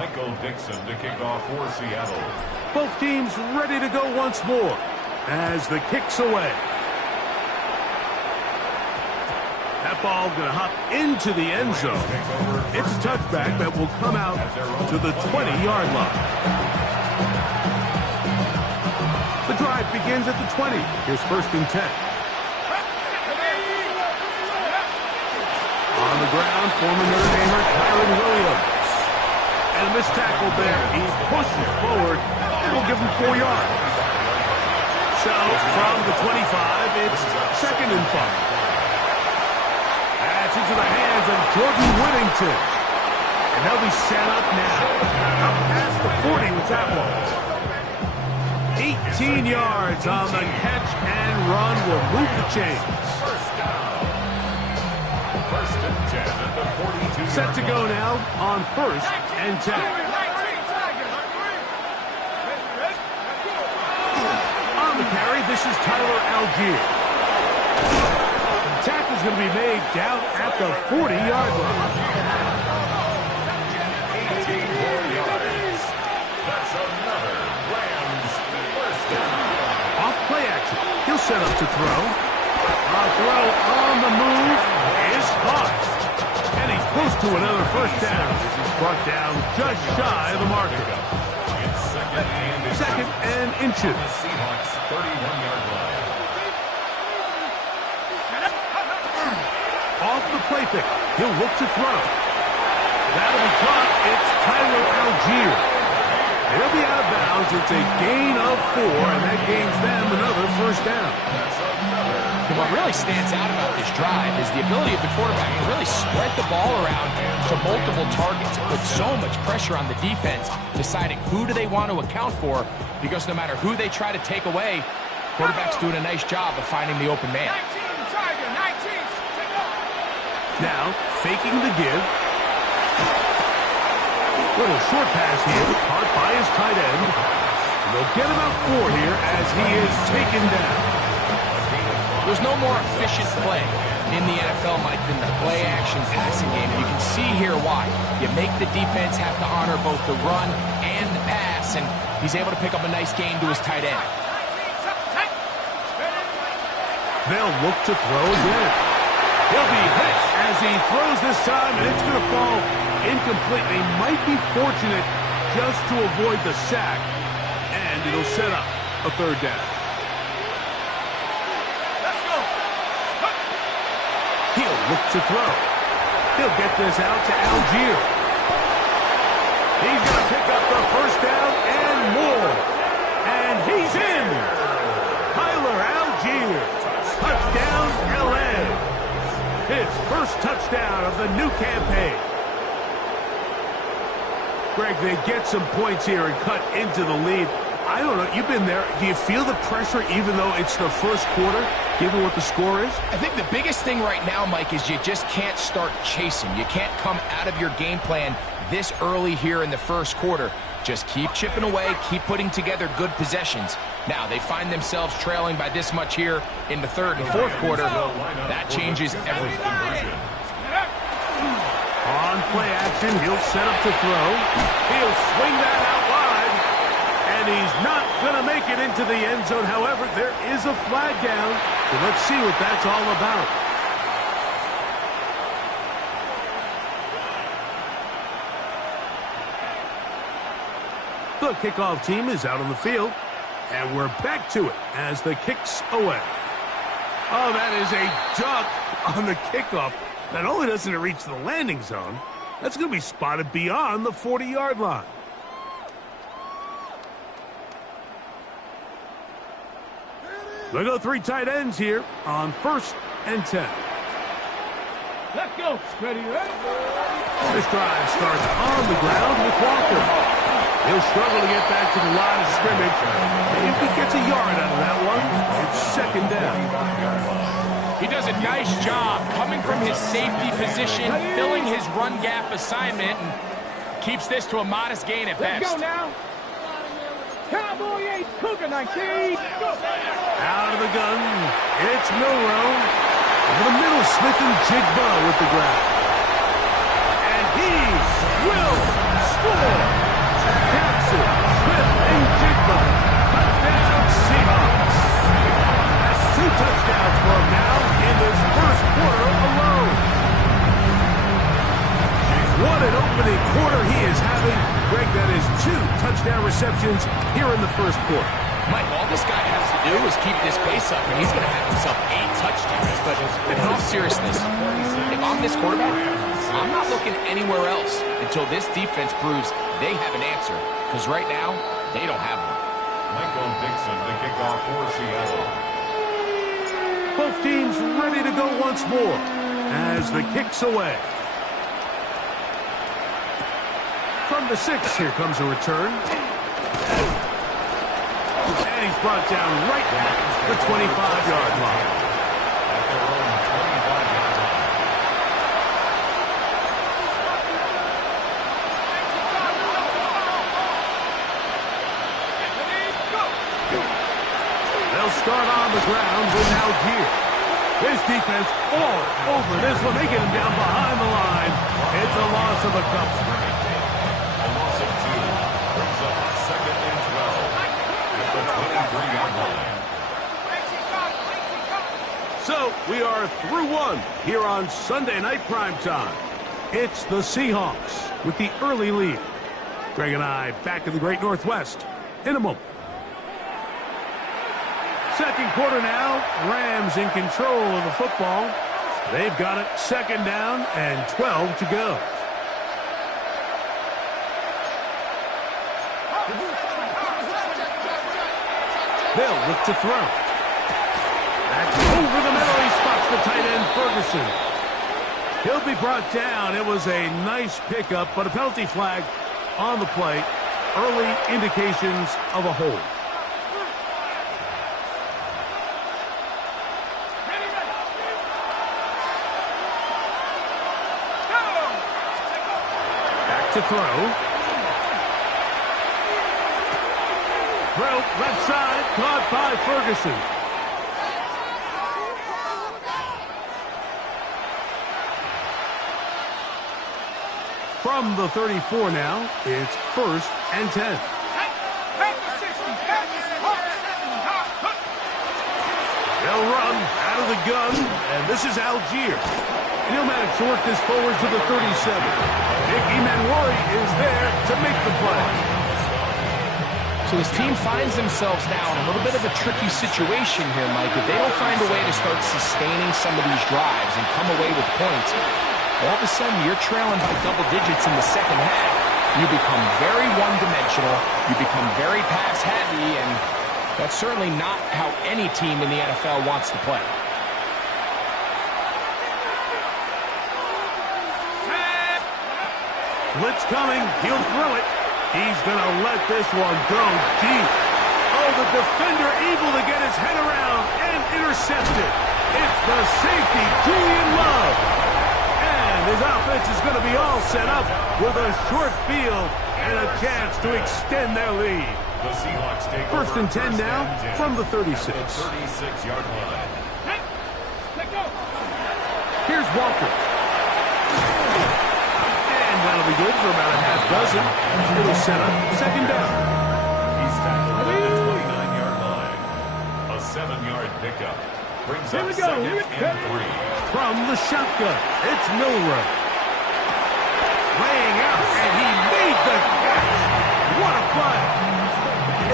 To kick off for Seattle. Both teams ready to go once more as the kick's away. That ball going to hop into the end zone. It's a touchback that will come out to the 20-yard line. The drive begins at the 20. Here's 1st and 10. On the ground, former Notre Damer Kyron Williams. And a missed tackle there. He pushes forward. It'll give him 4 yards. So from the 25, it's 2nd and 5. That's into the hands of Jordan Whittington. And they'll be set up now. Up past the 40 with that one. 18 yards on the catch and run will move the chains. Set to go now on 1st and 10. On the carry, this is Tyler Algier. The tackle's going to be made down at the 40-yard line. 18 more yards. That's another Rams first down. Off play action. He'll set up to throw. A throw on the move is caught. And he's close to another first down. This is brought down just shy of the marker. Second and inches. The Seahawks 31-yard line. Off the play pick. He'll look to throw. That'll be caught. It's Tyler Algier. He'll be out of bounds. It's a gain of 4, and that gains them another first down. And what really stands out about this drive is the ability of the quarterback to really spread the ball around to multiple targets, put so much pressure on the defense, deciding who do they want to account for, because no matter who they try to take away, quarterback's doing a nice job of finding the open man. Now, faking the give. Little short pass here, caught by his tight end. And they'll get about 4 here as he is taken down. There's no more efficient play in the NFL, Mike, than the play-action passing game. You can see here why. You make the defense have to honor both the run and the pass, and he's able to pick up a nice gain to his tight end. They'll look to throw again. He'll be hit as he throws this time, and it's going to fall incomplete. They might be fortunate just to avoid the sack, and it'll set up a 3rd down. He'll look to throw. He'll get this out to Algier. He's going to pick up the first down and more. And he's in. Tyler Algier. Touchdown, L.A. His first touchdown of the new campaign. Greg, they get some points here and cut into the lead. I don't know, you've been there. Do you feel the pressure even though it's the first quarter, given what the score is? I think the biggest thing right now, Mike, is you just can't start chasing. You can't come out of your game plan this early here in the first quarter. Just keep chipping away, keep putting together good possessions. Now, they find themselves trailing by this much here in the 3rd and 4th quarter. That changes everything. On play action, he'll set up to throw. He'll swing that out wide. And he's not going to make it into the end zone. However, there is a flag down. So let's see what that's all about. The kickoff team is out on the field. And we're back to it as the kick's away. Oh, that is a duck on the kickoff. Not only doesn't it reach the landing zone, that's going to be spotted beyond the 40-yard line. They'll go 3 tight ends here on 1st and 10. Let's go. Ready, ready? This drive starts on the ground with Walker. He'll struggle to get back to the line of scrimmage. And if he gets a yard out of that one, it's 2nd down. He does a nice job coming from his safety position, filling his run gap assignment, and keeps this to a modest gain at best. Let's go now. Cowboy 8, Cougar 19. Out of the gun, it's Milrow. Over the middle, Smith and Jigba with the grab. And he will score. opening quarter he is having. Greg, that is 2 touchdown receptions here in the first quarter. Mike, all this guy has to do is keep this pace up, and he's going to have himself 8 touchdowns. But in all seriousness, if I'm this quarterback, I'm not looking anywhere else until this defense proves they have an answer. Because right now, they don't have one. Michael Dixon to kick off for Seattle. Both teams ready to go once more as the kick's away. From the 6, here comes a return. And he's brought down right at the 25-yard line. At their own 25-yard line. They'll start on the ground with Algier. This defense all over this one. They get him down behind the line. It's a loss of a couple. A loss of 2 brings up 2nd and 12 at the 23-yard line. So we are through 1 here on Sunday Night Primetime. It's the Seahawks with the early lead. Greg and I back in the Great Northwest in a moment. Second quarter now. Rams in control of the football. They've got it 2nd down and 12 to go. They'll look to throw. That's over the middle. He spots the tight end, Ferguson. He'll be brought down. It was a nice pickup, but a penalty flag on the play. Early indications of a hold. Back to throw. Throw left side, caught by Ferguson. From the 34 now, it's 1st and 10. They'll run out of the gun, and this is Algier. And he'll manage to work this forward to the 37. Nick Emanwari is there to make the play. So this team finds themselves now in a little bit of a tricky situation here, Mike. If they don't find a way to start sustaining some of these drives and come away with points, all of a sudden you're trailing by double digits in the second half. You become very one-dimensional. You become very pass-heavy, and that's certainly not how any team in the NFL wants to play. Blitz coming. He'll throw it. He's going to let this one go deep. Oh, the defender able to get his head around and intercept it. It's the safety, Julian Love. And his offense is going to be all set up with a short field and a chance to extend their lead. The Seahawks take 1st and 10 now from the 36. 36-yard line. Here's Walker. That'll be good for about a half dozen. It'll set up 2nd down. He's tackled at the 29-yard line. A 7-yard pickup brings up 2nd and 3. From the shotgun, it's Milrow. Laying out, and he made the catch. What a play.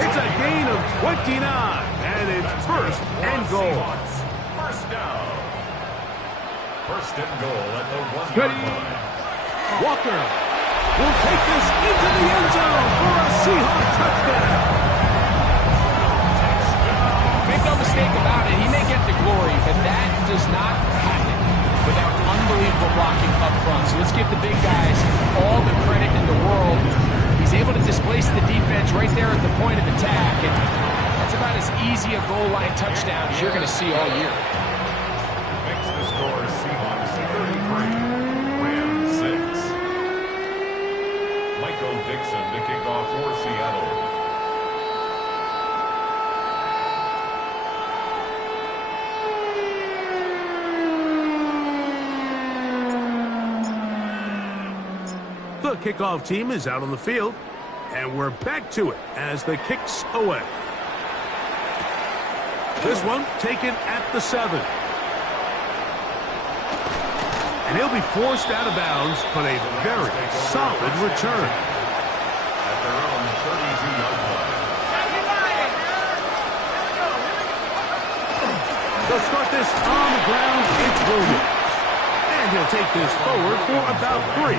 It's a gain of 29, and it's 1st and goal. First down. 1st and goal at the 1-yard line. Walker will take this into the end zone for a Seahawks touchdown. Make no mistake about it, he may get the glory, but that does not happen without unbelievable blocking up front. So let's give the big guys all the credit in the world. He's able to displace the defense right there at the point of attack, and that's about as easy a goal line touchdown as you're going to see all year. Makes the score Seahawks 33. Michael Dixon to kick off for Seattle. The kickoff team is out on the field, and we're back to it as the kick's away. This one taken at the 7. And he'll be forced out of bounds, but a very solid return. At their own 32-yard line. They'll start this on the ground. It's Williams. And he'll take this forward for about 3.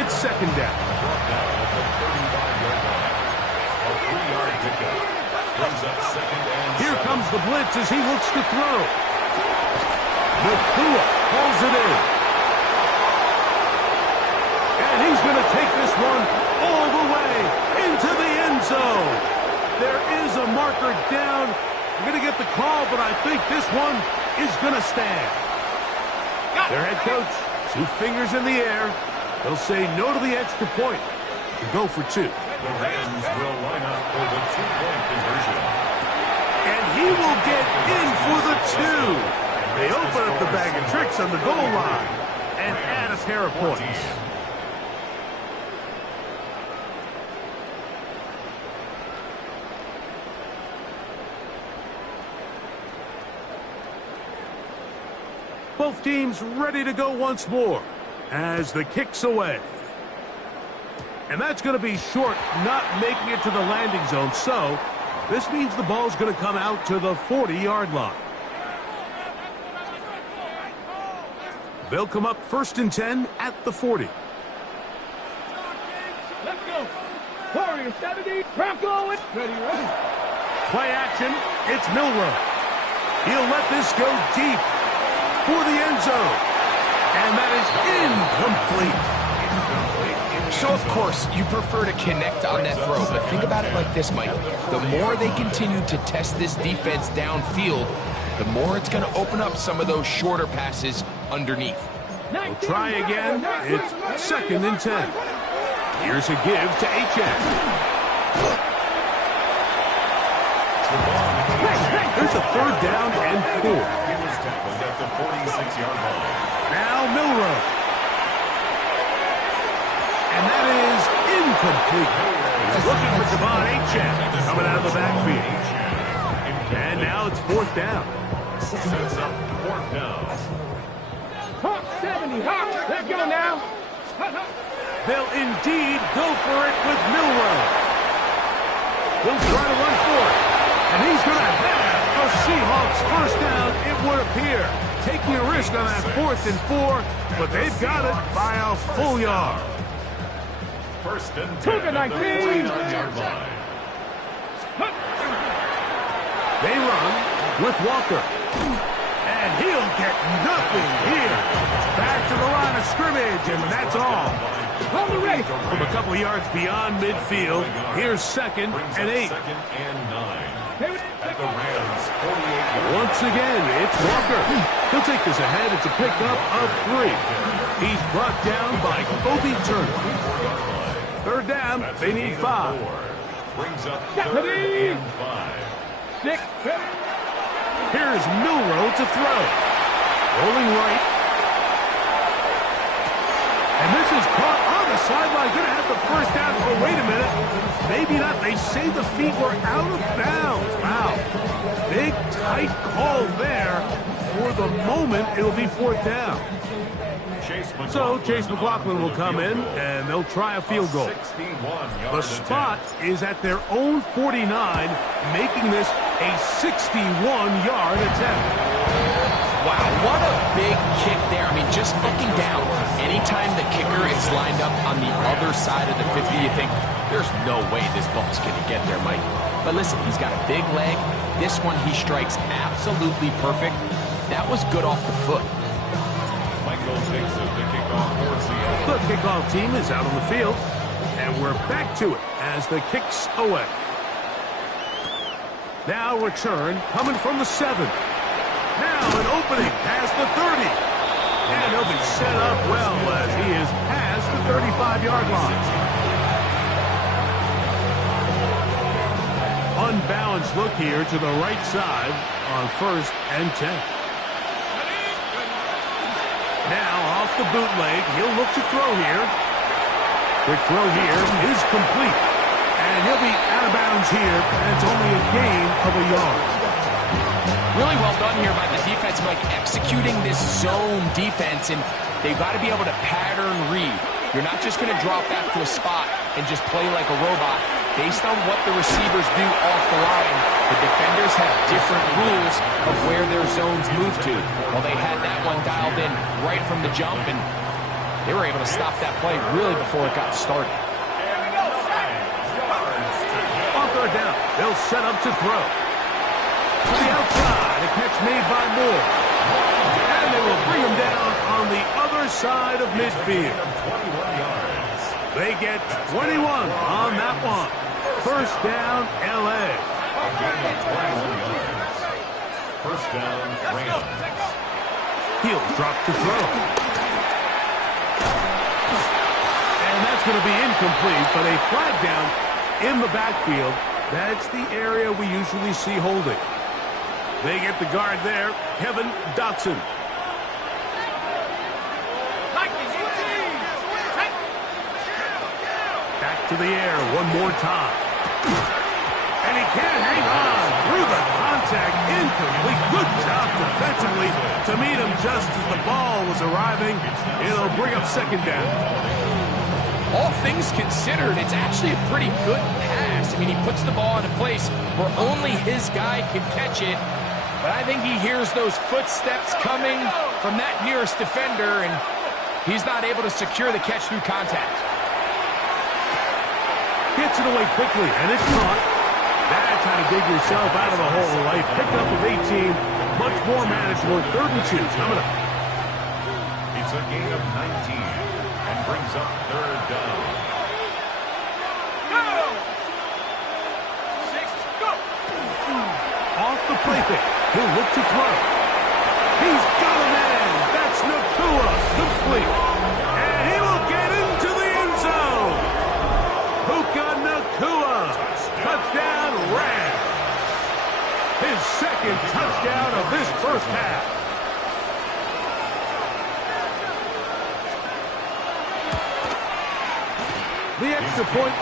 It's second down. Brought down at the 35-yard line. A 3-yard pickup. Brings up second and Here 7. comes the blitz as he looks to throw. Nakua pulls it in. And he's going to take this one all the way into the end zone. There is a marker down. I'm going to get the call, but I think this one is going to stand. Their head coach, 2 fingers in the air. They'll say no to the extra point and go for 2. The Rams will line up for the 2-point conversion. And he will get in for the 2. They open up the bag of tricks on the goal line and add a pair of points. Both teams ready to go once more as the kick's away. And that's going to be short, not making it to the landing zone. So this means the ball's going to come out to the 40-yard line. They'll come up 1st and 10 at the 40. Let's go. Warrior 70. Bronco. Ready, ready. Play action. It's Milroe. He'll let this go deep for the end zone. And that is incomplete. So, of course, you prefer to connect on that throw, but think about it like this, Mike. The more they continue to test this defense downfield, the more it's going to open up some of those shorter passes underneath. We'll try again. It's 2nd and 10. Here's a give to HN. There's a 3rd down and 4. He was tackled at the 46-yard line. Now Milroe. And that is incomplete. He's looking for Devon Achane coming out of the backfield. And now it's 4th down. Sets up 4th down. Hawk 70. Hawk. Let's go now. They'll indeed go for it with Milroe. He'll try to run for it. And he's going to have a Seahawks 1st down, it would appear. Taking a risk on that 4th and 4, but they've got it by a full yard. 1st and 10 at the 49-yard line. They run with Walker. And he'll get nothing here. Back to the line of scrimmage, and that's all. On the race. From a couple yards beyond midfield, here's 2nd and 8. 2nd and 9. At the Rams, 48-yard. Once again, it's Walker. He'll take this ahead. It's a pickup of 3. He's brought down by Kobe Turner. 3rd down, they need 5. Brings up 3rd and 5. 6. Here's Milroe to throw. Rolling right. And this is caught on the sideline. Going to have the 1st down. Oh, wait a minute. Maybe not. They say the feet were out of bounds. Wow. Big, tight call there. For the moment, it'll be 4th down. So Chase McLaughlin will come in, and they'll try a field goal. The spot is at their own 49, making this a 61-yard attempt. Wow, what a big kick there. I mean, just looking down, anytime the kicker is lined up on the other side of the 50, you think, there's no way this ball's going to get there, Mike. But listen, he's got a big leg. This one he strikes absolutely perfect. That was good off the foot. Takes the kickoff for Seattle. The kickoff team is out on the field, and we're back to it as the kick's away. Now return coming from the 7. Now an opening past the 30. And he'll be set up well as he is past the 35-yard line. Unbalanced look here to the right side on 1st and 10. Now off the bootleg, he'll look to throw here. Quick throw here is complete. And he'll be out of bounds here, and it's only a gain of a yard. Really well done here by the defense, Mike, executing this zone defense, and they've got to be able to pattern read. You're not just going to drop back to a spot and just play like a robot. Based on what the receivers do off the line, the defenders have different rules of where their zones move to. Well, they had that one dialed in right from the jump, and they were able to stop that play really before it got started. On third down, they'll set up to throw. To the outside, a catch made by Moore. And they will bring him down on the other side of midfield. They get 21 on that one. First down, L.A. First down, Rams. He'll drop to throw. And that's going to be incomplete, but a flag down in the backfield. That's the area we usually see holding. They get the guard there, Kevin Dotson. Back to the air one more time. And he can't hang on through the contact. Incomplete. Good job defensively to meet him just as the ball was arriving. It'll bring up second down. All things considered, it's actually a pretty good pass. I mean, he puts the ball in a place where only his guy can catch it. But I think he hears those footsteps coming from that nearest defender, and he's not able to secure the catch through contact. Gets it away quickly, and it's caught. That's how to dig yourself out of the hole. A pickup of 18, much more manageable. 3rd and 2 coming up. It's a gain of 19 and brings up third down. Off the play fake. He'll look to throw. He's got a man. That's Nakua. Complete. And he will get into the end zone. Puka Nakua. Touchdown, Rams. His second touchdown of this first half. The extra point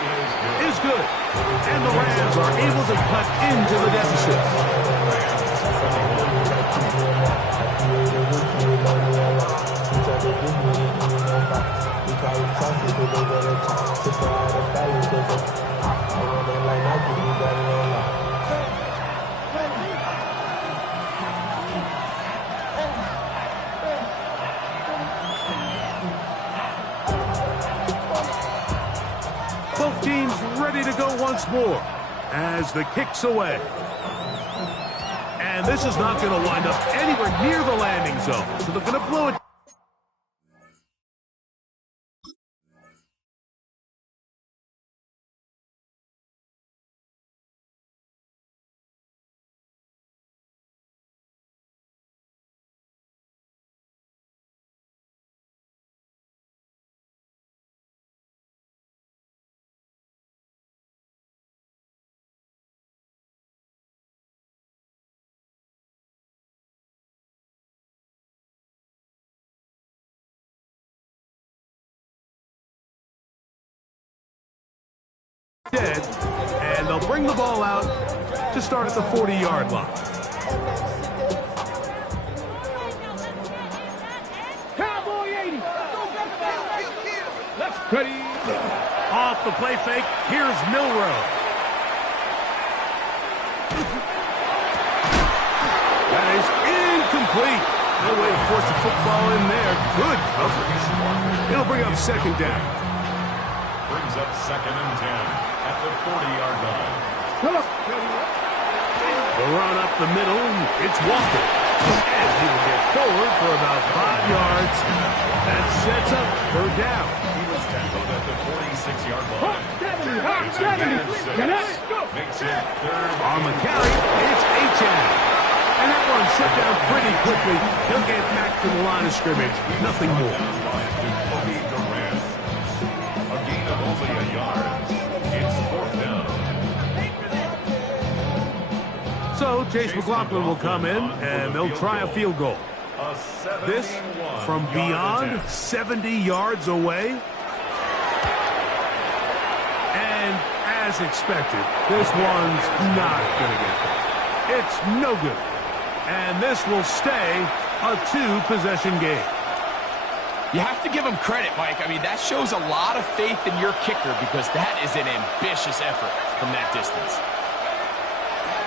is good. And the Rams are able to cut into the deficit. Both teams ready to go once more as the kick's away. And this is not going to wind up anywhere near the landing zone, so they're going to blow it. Dead, and they'll bring the ball out to start at the 40-yard line. Cowboy 80. Let's cut it. Off the play fake, here's Milrow. That is incomplete. No way to force the football in there. Good coverage. It'll bring up second down. Brings up 2nd and 10 at the 40-yard line. The run up the middle, it's Walker. And he will get forward for about 5 yards. That sets up third down. He was tackled at the 46-yard line. 70. Makes it third. On the carry, it's H.M. And that one shut down pretty quickly. He'll get back to the line of scrimmage. Nothing more. A gain of only a yard. It's 4th down. So Chase McLaughlin will come in, and they'll try a field goal. This from beyond 70 yards away. And as expected, this one's not going to get there. It's no good. And this will stay a two-possession game. You have to give him credit, Mike. I mean, that shows a lot of faith in your kicker because that is an ambitious effort from that distance.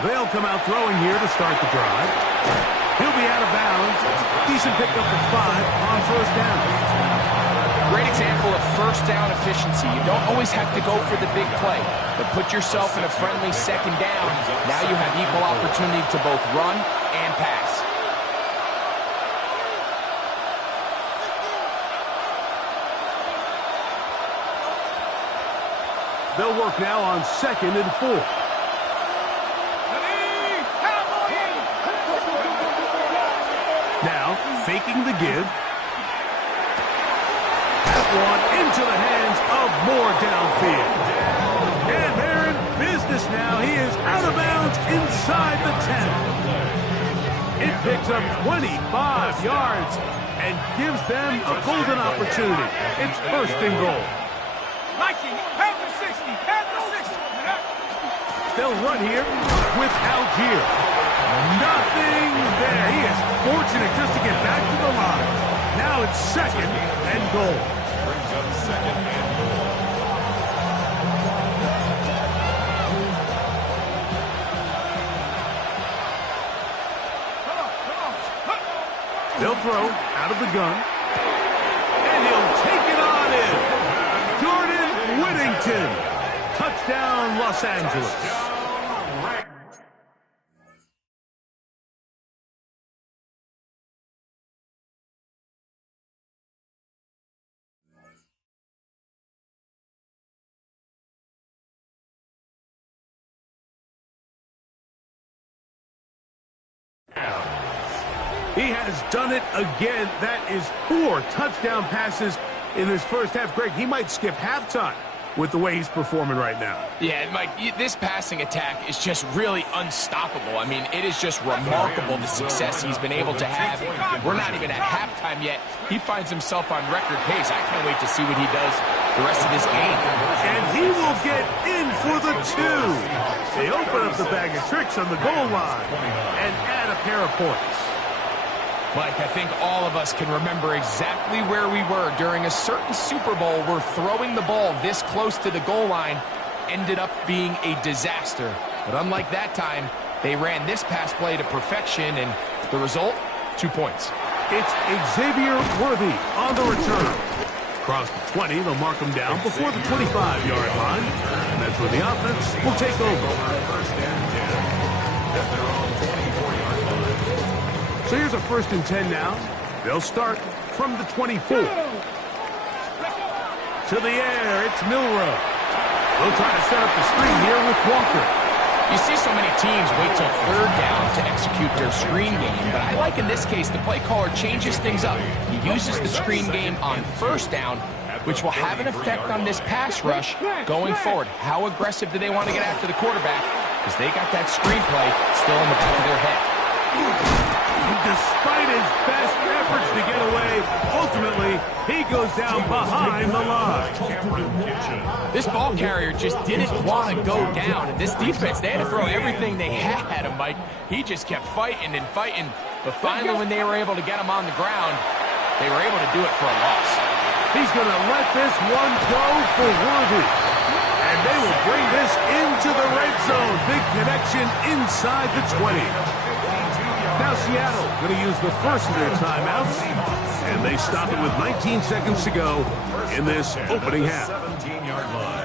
They'll come out throwing here to start the drive. He'll be out of bounds. Decent pickup of 5 on first down. Great example of first down efficiency. You don't always have to go for the big play, but put yourself in a friendly second down. Now you have equal opportunity to both run and pass. They'll work now on 2nd and 4. Now, faking the give. That one into the hands of Moore downfield. And they're in business now. He is out of bounds inside the 10. It picks up 25 yards and gives them a golden opportunity. It's 1st and goal. They'll run here with Algier. Nothing there. He is fortunate just to get back to the line. Now it's 2nd and goal. Brings up 2nd and goal. They'll throw out of the gun. And he'll take it on in. Jordan Whittington. Touchdown, Los Angeles. He has done it again. That is 4 touchdown passes in this first half. Greg, he might skip halftime with the way he's performing right now. Yeah, Mike, this passing attack is just really unstoppable. I mean, it is just remarkable the success he's been able to have. We're not even at halftime yet. He finds himself on record pace. I can't wait to see what he does the rest of this game. And he will get in for the 2. They open up the bag of tricks on the goal line and add a pair of points. Mike, I think all of us can remember exactly where we were during a certain Super Bowl where throwing the ball this close to the goal line ended up being a disaster. But unlike that time, they ran this pass play to perfection, and the result, 2 points. It's Xavier Worthy on the return. Across the 20, they'll mark him down before the 25-yard line. And that's where the offense will take over. First and 10. At their own 24-yard line. So here's a 1st and 10 now. They'll start from the 24. To the air, it's Milroe. They'll try to set up the screen here with Walker. You see so many teams wait till 3rd down to execute their screen game, but I like in this case the play caller changes things up. He uses the screen game on 1st down, which will have an effect on this pass rush going forward. How aggressive do they want to get after the quarterback? Because they got that screen play still in the back of their head. Despite his best efforts to get away, ultimately, he goes down behind the line. This ball carrier just didn't want to go down. And this defense, they had to throw everything they had at him, Mike. He just kept fighting and fighting. But finally, when they were able to get him on the ground, they were able to do it for a loss. He's going to let this one go for Worthy. And they will bring this into the red zone. Big connection inside the 20. Now Seattle going to use the first of their timeouts, and they stop it with 19 seconds to go in this opening half.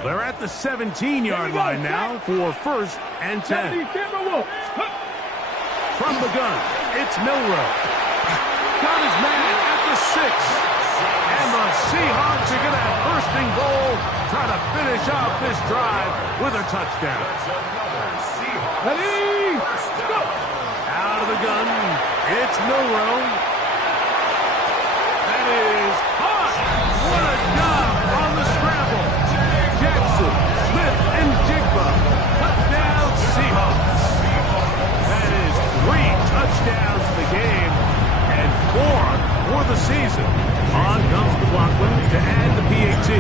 They're at the 17-yard line now for 1st and 10. From the gun, it's Milroe. Got his man at the 6. And the Seahawks are going to have 1st and goal, try to finish off this drive with a touchdown. Ready, go! Out of the gun, it's Milroe. That is hot. What a job on the scramble. Jackson, Smith, and Jigba. Touchdown, Seahawks. That is 3 touchdowns in the game and 4 for the season. On comes McLaughlin to add the PAT.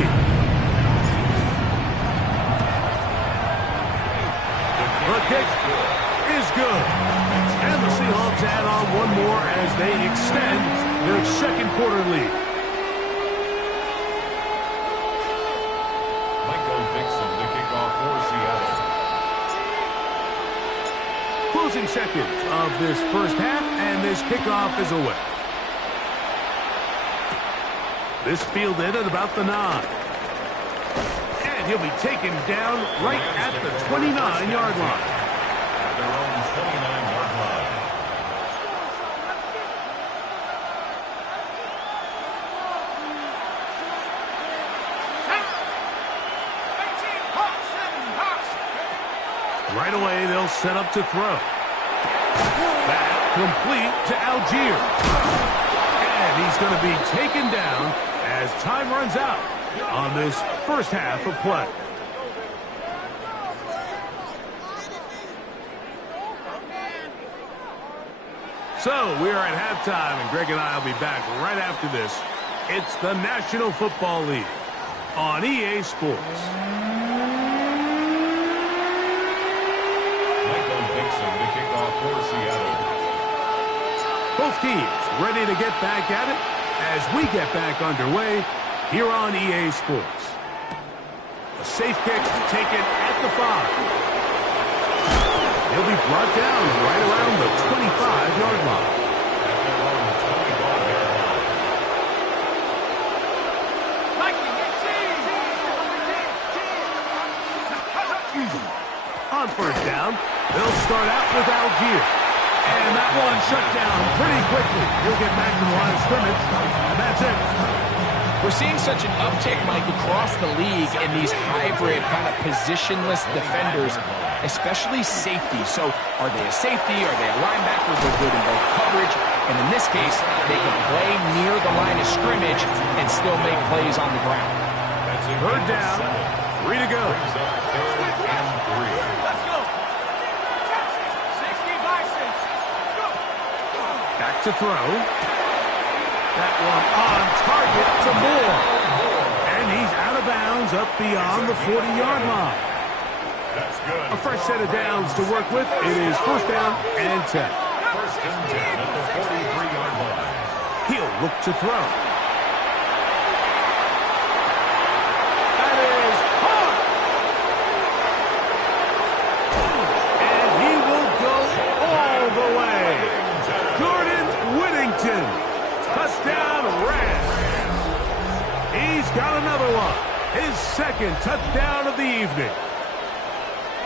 The kick is good. And the Seahawks add they extend their second quarter lead. Michael Dixon, the kickoff for Seattle. Closing seconds of this first half, and this kickoff is away. This fielded at about the 9. And he'll be taken down right at the 29-yard line. At their own 29-yard line. Right away, they'll set up to throw. Back complete to Algier. And he's going to be taken down as time runs out on this first half of play. So we are at halftime, and Greg and I will be back right after this. It's the National Football League on EA Sports. Michael Dixon, the kickoff for Seattle. Both teams ready to get back at it as we get back underway here on EA Sports. A safe kick taken at the 5. He'll be brought down right around the 25-yard line. At their own 25-yard line. On first down, they'll start out with Algier. And that one shut down pretty quickly. He'll get back to the line of scrimmage, and that's it. We're seeing such an uptick, Mike, across the league in these hybrid kind of positionless defenders, especially safety. So are they a safety? Are they a linebacker? They're good in both coverage. And in this case, they can play near the line of scrimmage and still make plays on the ground. That's it. Third down, 3 to go. Brings up 3rd and 3. Let's go. 60 Bisons. Go. Back to throw. That one on target to Moore. And he's out of bounds up beyond the 40-yard line. That's good. A fresh set of downs to work with. It is first down and 10. First and 10 at the 43-yard line. He'll look to throw. That is hard. And he will go all the way. Jordan Whittington. Touchdown Rams. He's got another one. His second touchdown of the evening.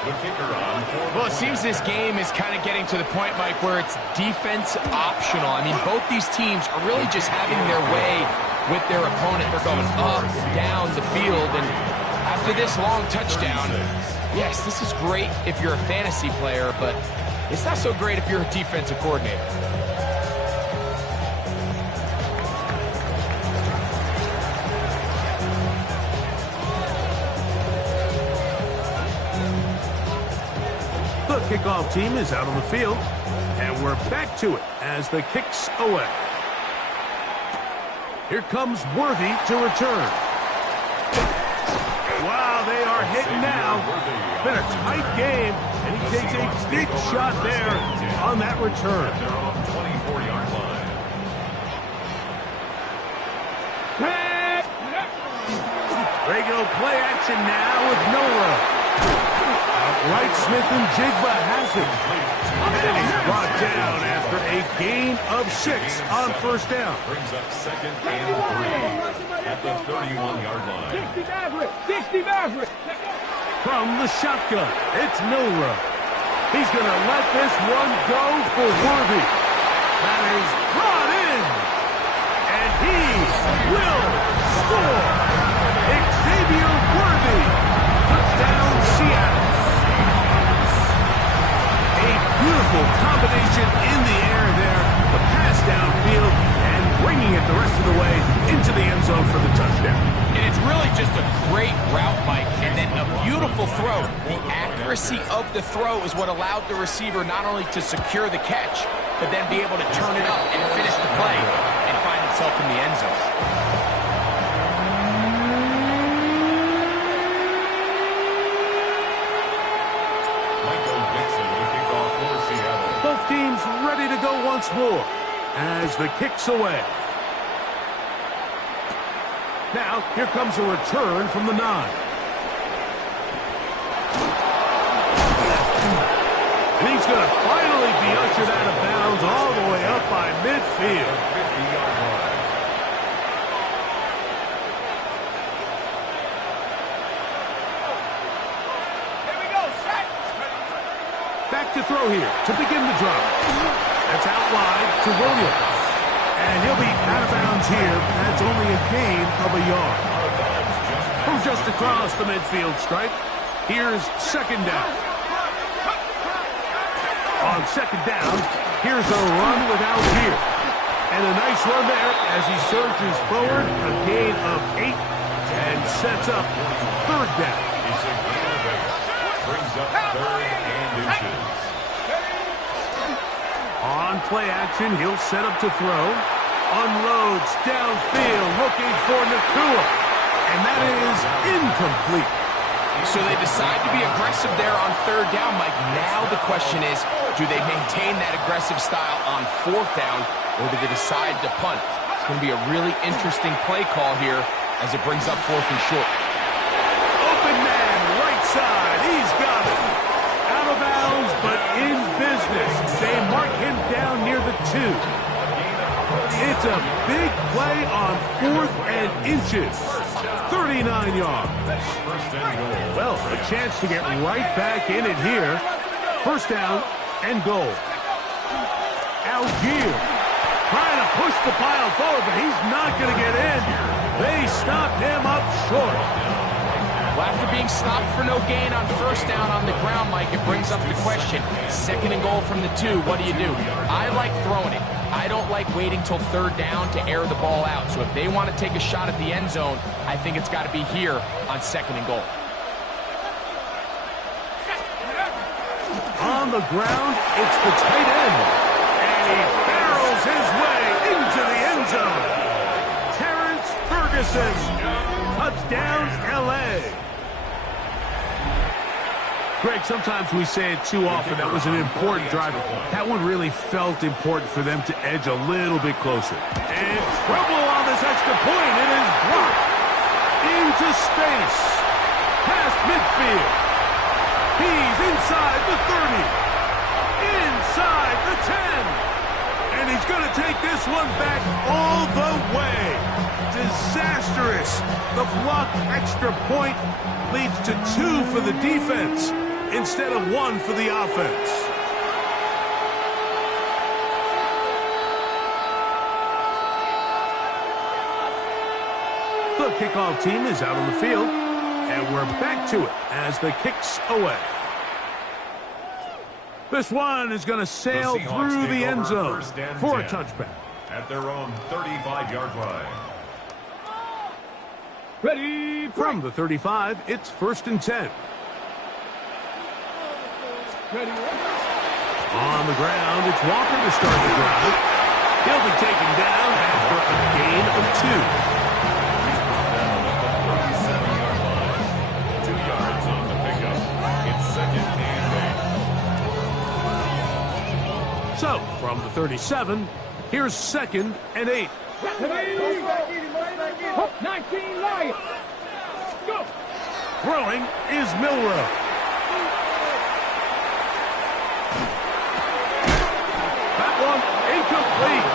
The kicker on for Well, it seems this game is kind of getting to the point, Mike, where it's defense optional. I mean, both these teams are really just having their way with their opponent. They're going up, down the field, and after this long touchdown, yes, this is great if you're a fantasy player, but it's not so great if you're a defensive coordinator. The kickoff team is out on the field, and we're back to it as the kick's away. Here comes Worthy to return. Wow, they are hitting now. Been a tight game, and he takes a big shot there on that return. their own 24-yard line. Regular play action now with Noah. Outright Smith and Jigba has it. And he's brought down after a gain of 6 on first down. Brings up 2nd and 3 at the 31-yard line. 60 Maverick. 60 Maverick. From the shotgun, it's Milrow. He's going to let this one go for Worthy. That is brought in. And he will score. Xavier Worthy. Touchdown, Seattle. A beautiful combination in the air there. The pass downfield and bringing it the rest of the way into the end zone for the touchdown. And it's really just a great route, Mike, and then a beautiful throw. The accuracy of the throw is what allowed the receiver not only to secure the catch, but then be able to turn it up and finish the play and find himself in the end zone. Michael Dixon, the kickoff for Seattle. Both teams ready to go once more. as the kick's away. Now, here comes a return from the 9. And he's going to finally be ushered out of bounds all the way up by midfield. 50-yard line. Back to throw here to begin the drive. That's out wide to Williams. And he'll be out of bounds here. That's only a gain of a yard. From just across the midfield stripe, here's second down. On second down, here's a run without here. And a nice run there as he surges forward, a gain of 8, and sets up third down. It's a gain of 8. Brings up third and inches. On play action, he'll set up to throw. Unloads downfield, looking for Nakua. And that is incomplete. So they decide to be aggressive there on third down, Mike. Now the question is, do they maintain that aggressive style on fourth down, or do they decide to punt? It's going to be a really interesting play call here as it brings up fourth and short. Open man, right side. He's got it. Out of bounds, but in business. They mark him down near the 2. It's a big play on fourth and inches. 39 yards. Well, a chance to get right back in it here. First down and goal. Algier trying to push the pile forward, but he's not going to get in. They stopped him up short. Well, after being stopped for no gain on first down on the ground, Mike, it brings up the question. Second and goal from the 2, what do you do? I like throwing it. I don't like waiting till third down to air the ball out. So if they want to take a shot at the end zone, I think it's got to be here on second and goal. On the ground, it's the tight end. And he barrels his way into the end zone. Terrence Ferguson. Touchdown, L.A. Greg, sometimes we say it too often. That was an important drive. That one really felt important for them to edge a little bit closer. And trouble on this extra point. It is blocked. Into space. Past midfield. He's inside the 30. Inside the 10. And he's going to take this one back all the way. Disastrous. The blocked extra point leads to 2 for the defense instead of 1 for the offense. The kickoff team is out on the field, and we're back to it as the kick's away. This one is going to sail through the end zone for a touchback. At their own 35-yard line. Ready from the 35, it's first and 10. Ready. On the ground, it's Walker to start the drive. He'll be taken down after a gain of 2. He's brought down at the 37-yard line. 2 yards on the pickup. It's second and 8. So, from the 37, here's second and 8. 19 Lions. Go. Throwing is Milrow. That one incomplete.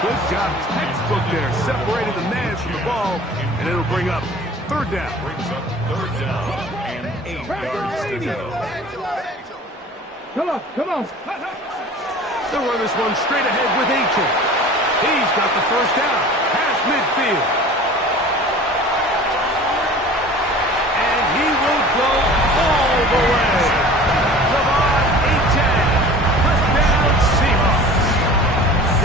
Good job, textbook there. Separated the man from the ball, and it'll bring up third down. Brings up third down and 8 yards to go. Come on, come on. They'll run this one straight ahead with Anchin. He's got the first down. Past midfield. And he will go all the way. Devon Anchin. Touchdown Seahawks.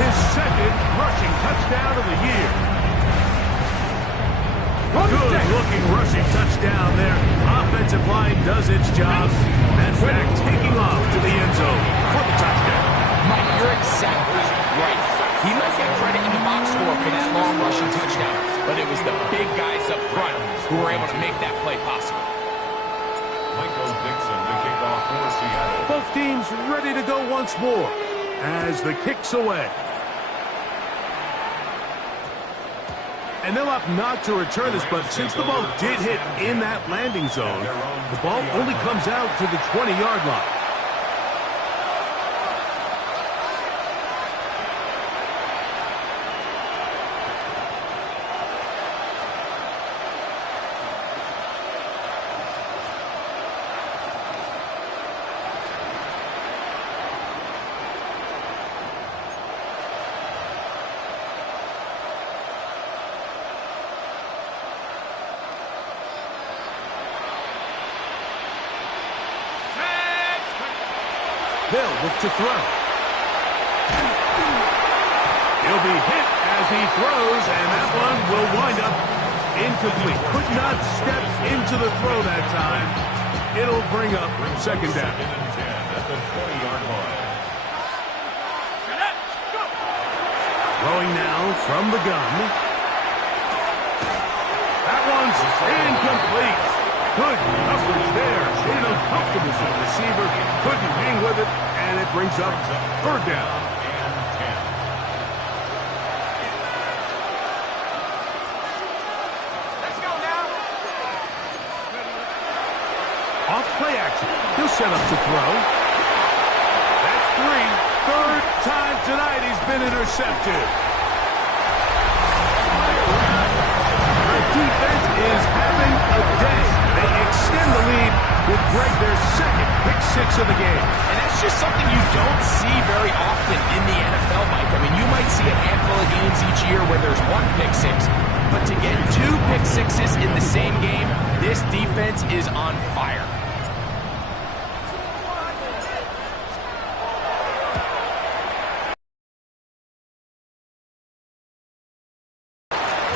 His second rushing touchdown of the year. Good-looking rushing touchdown there. Offensive line does its job. And back taking off to the end zone for the touchdown. Mike, you're exactly right. He might get credit in the box score for that long rushing touchdown, but it was the big guys up front who were able to make that play possible. Michael Dixon to kick off for Seattle. Both teams ready to go once more as the kick's away. And they'll opt not to return this, but since the ball did hit in that landing zone, the ball only comes out to the 20-yard line. They'll look to throw. He'll be hit as he throws, and that one will wind up incomplete. Could not step into the throw that time. It'll bring up second down. Second and 10 at the 20-yard line. Throwing now from the gun. That one's incomplete. Good coverage there. Made it uncomfortable for the receiver. Couldn't hang with it, and it brings up third down. Let's go now. Off play action. He'll set up to throw. That's three. Third time tonight he's been intercepted. The defense is having a day. They extend the lead with their second pick six of the game. And that's just something you don't see very often in the NFL, Mike. I mean, you might see a handful of games each year where there's one pick six, but to get two pick sixes in the same game, this defense is on fire.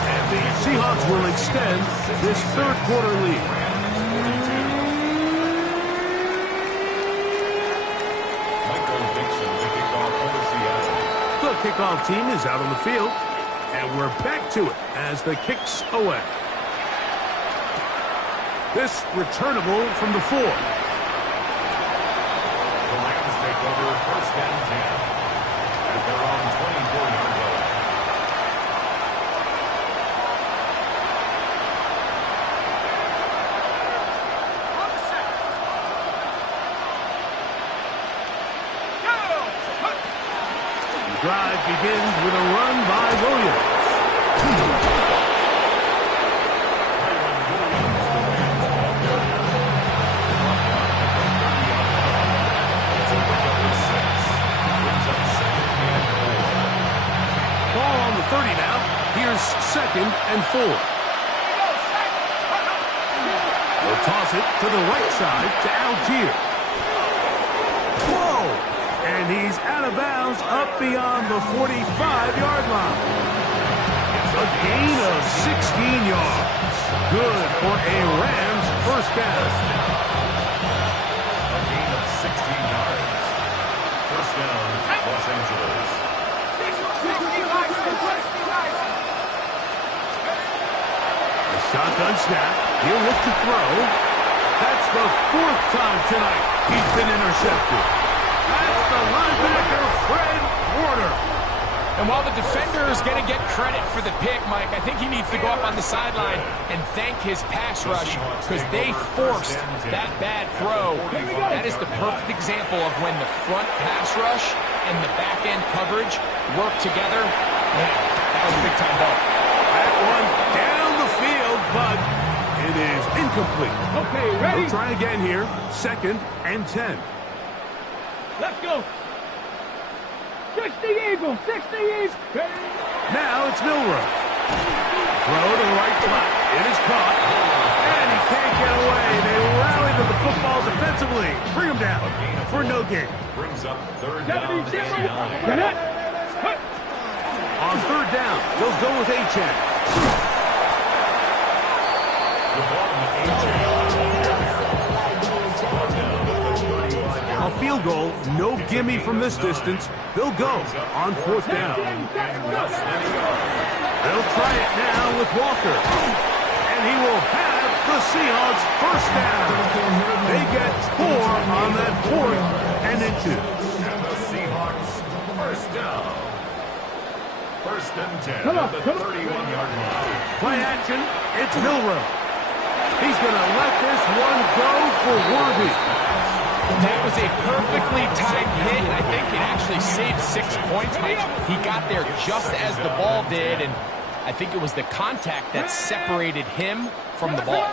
And the Seahawks will extend this third quarter lead. The kickoff team is out on the field, and we're back to it as the kick's away. This returnable from the 4. The Rams take over first and 10 at their own 24-yard line. Drive begins with a run by Williams. Ball on the 30 now. Here's second and 4. They'll toss it to the right side to Algier. Whoa! And he's out of bounds up beyond the 45-yard line. A gain of 16 yards. Good for a Rams first down. A gain of 16 yards. First down, Los Angeles. A shotgun snap. He'll look to throw. That's the 4th time tonight he's been intercepted. That's the linebacker, Fred Warner. And while the defender is going to get credit for the pick, Mike, I think he needs to go up on the sideline and thank his pass rush because they forced that bad throw. That is the perfect example of when the front pass rush and the back end coverage work together. Man, that was a big time ball. That one down the field, but it is incomplete. Okay, ready? They'll try again here. Second and 10. Let's go. 60 Eagles, 60 Eagles. Now it's Milrow. Throw to the right flat. It is caught. And he can't get away. They rally to the football defensively. Bring him down for no gain. Brings up third down and 9. On third down, they'll go with Achane. The ball on the A-Chain. A field goal, no gimme from this distance. They'll go on 4th down. They'll try it now with Walker. And he will have the Seahawks first down. They get 4 on that 4th and inches. And the Seahawks first down. First and 10 at the 31-yard line. Play action. It's Milrow. He's going to let this one go for Worthy. That was a perfectly timed hit, and I think it actually saved 6 points, Mike. He got there just as the ball did, and I think it was the contact that separated him from the ball.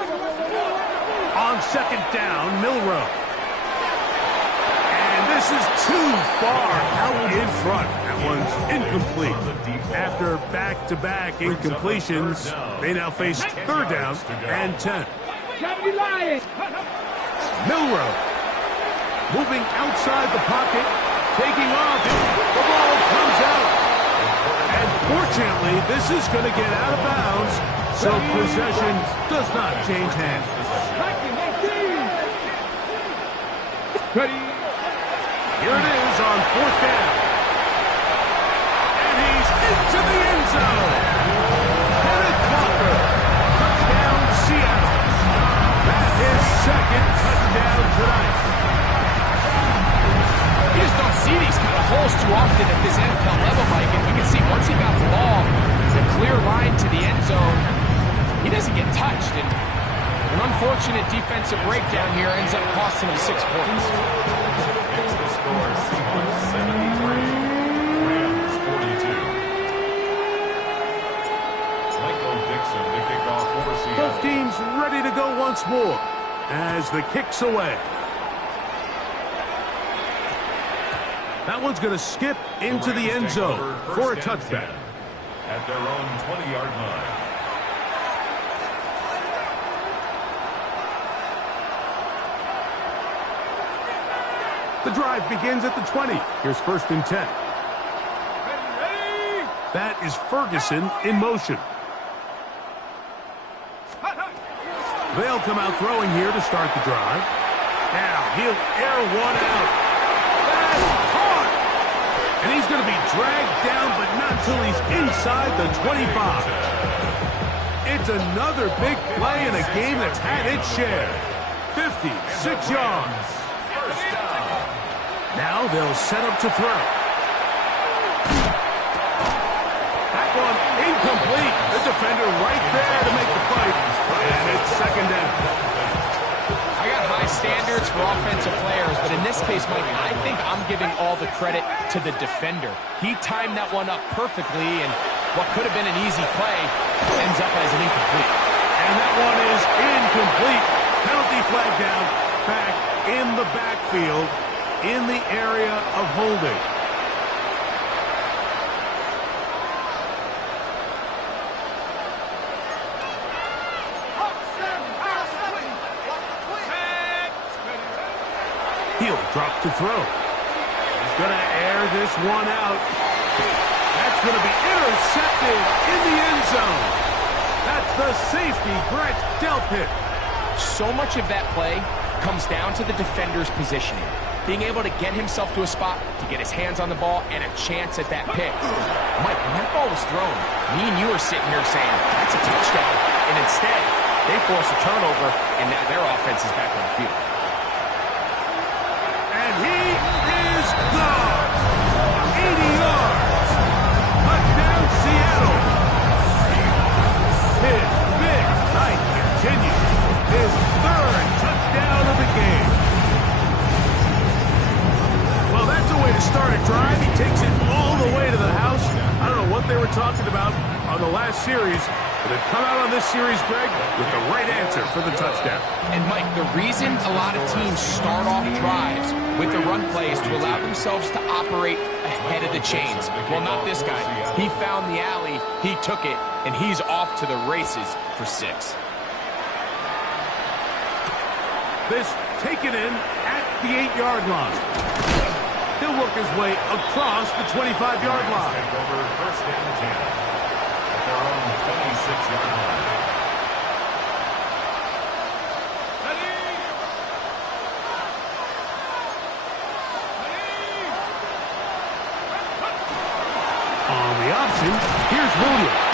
On second down, Milrow. And this is too far out in front. That one's incomplete. After back-to-back incompletions, they now face third down and 10. Milrow moving outside the pocket, taking off. The ball comes out. And fortunately, this is going to get out of bounds, so possession does not change hands. Here it is on fourth down. And he's into the end zone. Kenneth Walker. Touchdown, Seattle. That's his second touchdown tonight. You just don't see these kind of holes too often at this NFL level, Mike. And you can see once he got the ball, the clear line to the end zone, he doesn't get touched. And an unfortunate defensive breakdown here ends up costing him 6 points. It's the score, Seahawks 73, Rams 42. Michael Dixon to kick off for Seattle. Both teams ready to go once more as the kick's away. That one's going to skip into the end zone for a touchdown. At their own 20-yard line. The drive begins at the 20. Here's first and 10. That is Ferguson in motion. They'll come out throwing here to start the drive. Now he'll air one out. That's caught! And he's going to be dragged down, but not till he's inside the 25. It's another big play in a game that's had its share. 56 yards. Now they'll set up to throw. That one incomplete. The defender right there to make the play. And it's second down. I got high standards for offensive players, but in this case, Mike, I think I'm giving all the credit to the defender. He timed that one up perfectly, and what could have been an easy play ends up as an incomplete. And that one is incomplete. Penalty flag down, back in the backfield, in the area of holding. He'll drop to throw. He's going to air this one out. That's going to be intercepted in the end zone. That's the safety, Brett Delpit. So much of that play comes down to the defender's positioning. Being able to get himself to a spot, to get his hands on the ball, and a chance at that pick. Mike, when that ball was thrown, me and you were sitting here saying, that's a touchdown. And instead, they force a turnover, and now their offense is back on the field. And he is gone. 80 yards. Touchdown, Seattle. His big night continues. His third touchdown of the game. Well, that's a way to start a drive. He takes it all the way to the house. I don't know what they were talking about on the last series, but they've come out on this series, Greg, with the right answer for the touchdown. And, Mike, the reason a lot of teams start off drives with the run play is to allow themselves to operate ahead of the chains. Well, not this guy. He found the alley, he took it, and he's off to the races for 6. This taken in at the 8-yard line. He'll work his way across the 25-yard line. Take over first and 10 at their own 26-yard line. On the option, here's Williams.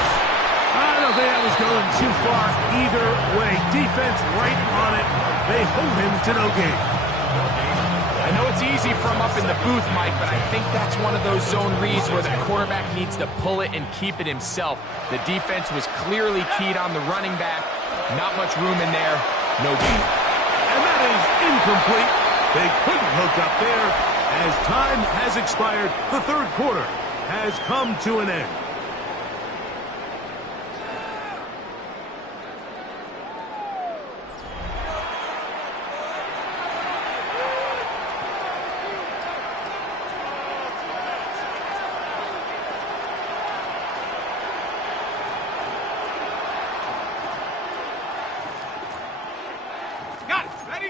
I don't think that was going too far either way. Defense right on it. They hold him to no gain. A I know it's easy from up in the booth, Mike, but I think that's one of those zone reads where the quarterback needs to pull it and keep it himself. The defense was clearly keyed on the running back. Not much room in there. No gain. And that is incomplete. They couldn't hook up there. As time has expired, the third quarter has come to an end.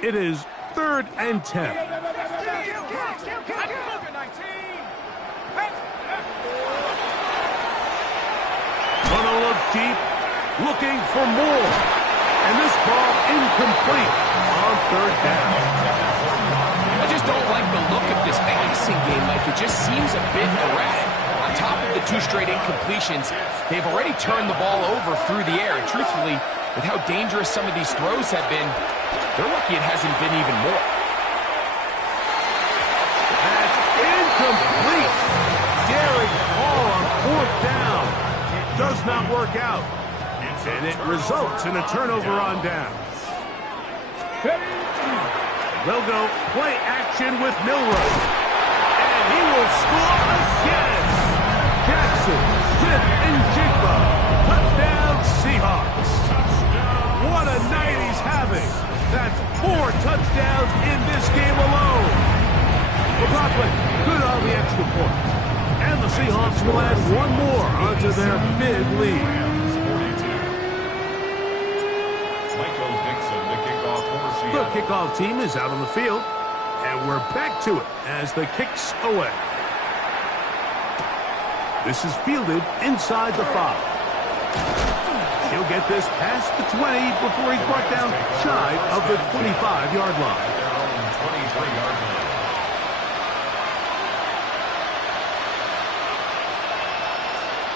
It is 3rd and 10. Gonna look deep, looking for more. And this ball incomplete on 3rd down. I just don't like the look of this passing game, Mike. It just seems a bit erratic. On top of the 2 straight incompletions, they've already turned the ball over through the air. And truthfully, with how dangerous some of these throws have been, they're lucky it hasn't been even more. That's incomplete. Daring ball on 4th down. Does not work out. And it results in a turnover on downs. They'll go play action with Milroe. And he will score again. Jackson, Smith, and Jigba. Touchdown, Seahawks. What a night he's having. That's 4 touchdowns in this game alone. McLaughlin, good on the extra point. And the Seahawks will add 1 more onto their big lead. The kickoff team is out on the field, and we're back to it as the kick's away. This is fielded inside the 5. He'll get this past the 20 before he's brought down shy of the 25-yard line.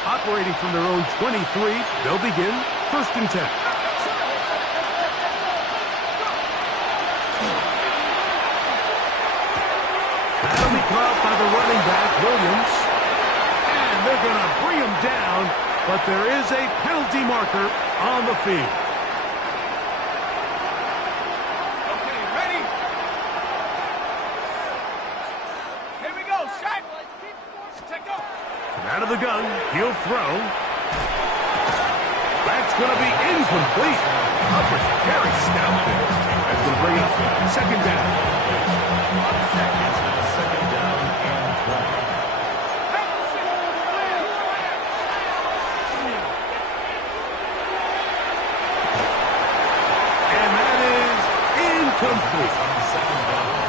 Operating from their own 23, they'll begin 1st and 10. That'll be caught by the running back, Williams. And they're going to bring him down, but there is a penalty marker on the field. Okay, ready? Here we go, shot. Take off. From out of the gun, he'll throw. That's going to be incomplete. Up with Gary Stout there. That's going to bring up 2nd down.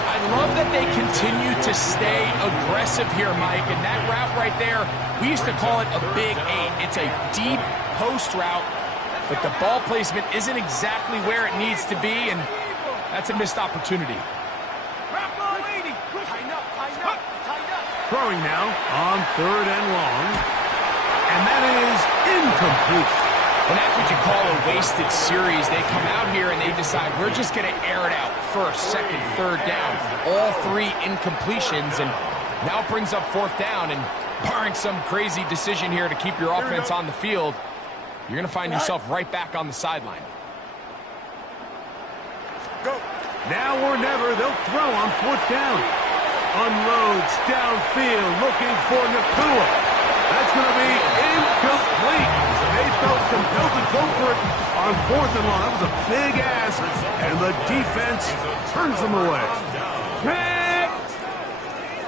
I love that they continue to stay aggressive here, Mike. And that route right there, we used to call it a big 8. It's a deep post route, but the ball placement isn't exactly where it needs to be, and that's a missed opportunity. Throwing now on 3rd and long, and that is incomplete. And that's what you call a wasted series. They come out here and they decide, we're just going to air it out 1st, 2nd, 3rd down. All 3 incompletions, and now it brings up 4th down. And barring some crazy decision here to keep your offense on the field, you're going to find yourself right back on the sideline. Now or never, they'll throw on 4th down. Unloads downfield, looking for Nakua. That's going to be incomplete. They felt compelled to go for it on 4th and long. That was a big ask, and the defense turns them away.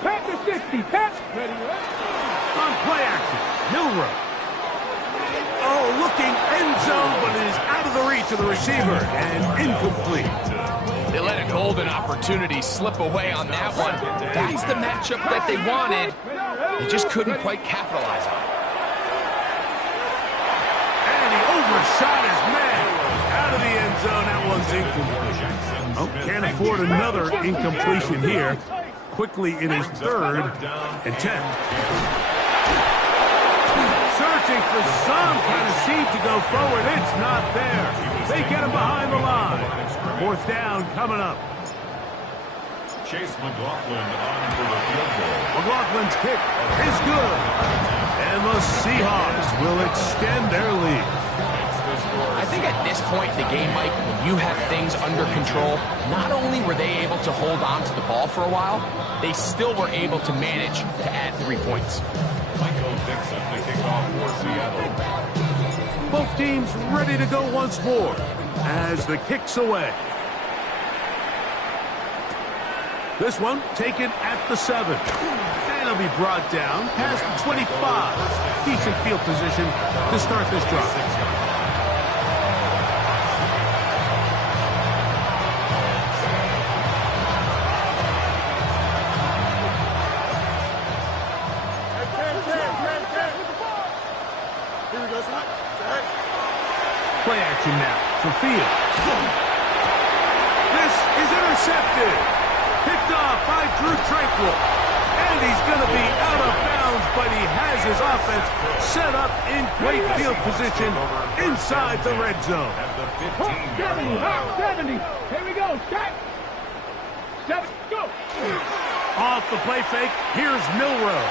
Pat the 60. Pat. On play action, Milroe. Oh, looking end zone, but it is out of the reach of the receiver and incomplete. They let a golden opportunity slip away on that one. That's the matchup that they wanted. They just couldn't quite capitalize on it. And he overshot his man. Out of the end zone, that one's incomplete. Oh, can't afford another incompletion here. Quickly in his 3rd and 10. Searching for some kind of seed to go forward. It's not there. They get him behind the line. 4th down coming up. Chase McLaughlin on for the field goal. McLaughlin's kick is good. And the Seahawks will extend their lead. I think at this point in the game, Mike, when you have things under control, not only were they able to hold on to the ball for a while, they still were able to manage to add 3 points. Michael Dixon to kick off for Seattle. Both teams ready to go once more as the kick's away. This one taken at the 7. And it'll be brought down past the 25. Decent field position to start this drive. Play action now for Fields. This is intercepted. Picked off by Drew Tranquil. And he's going to be out of bounds, but he has his offense set up in great field position inside the red zone. At the 15-yard 70. Here we go. Shot. 7. Go. Off the play fake, here's Milrow.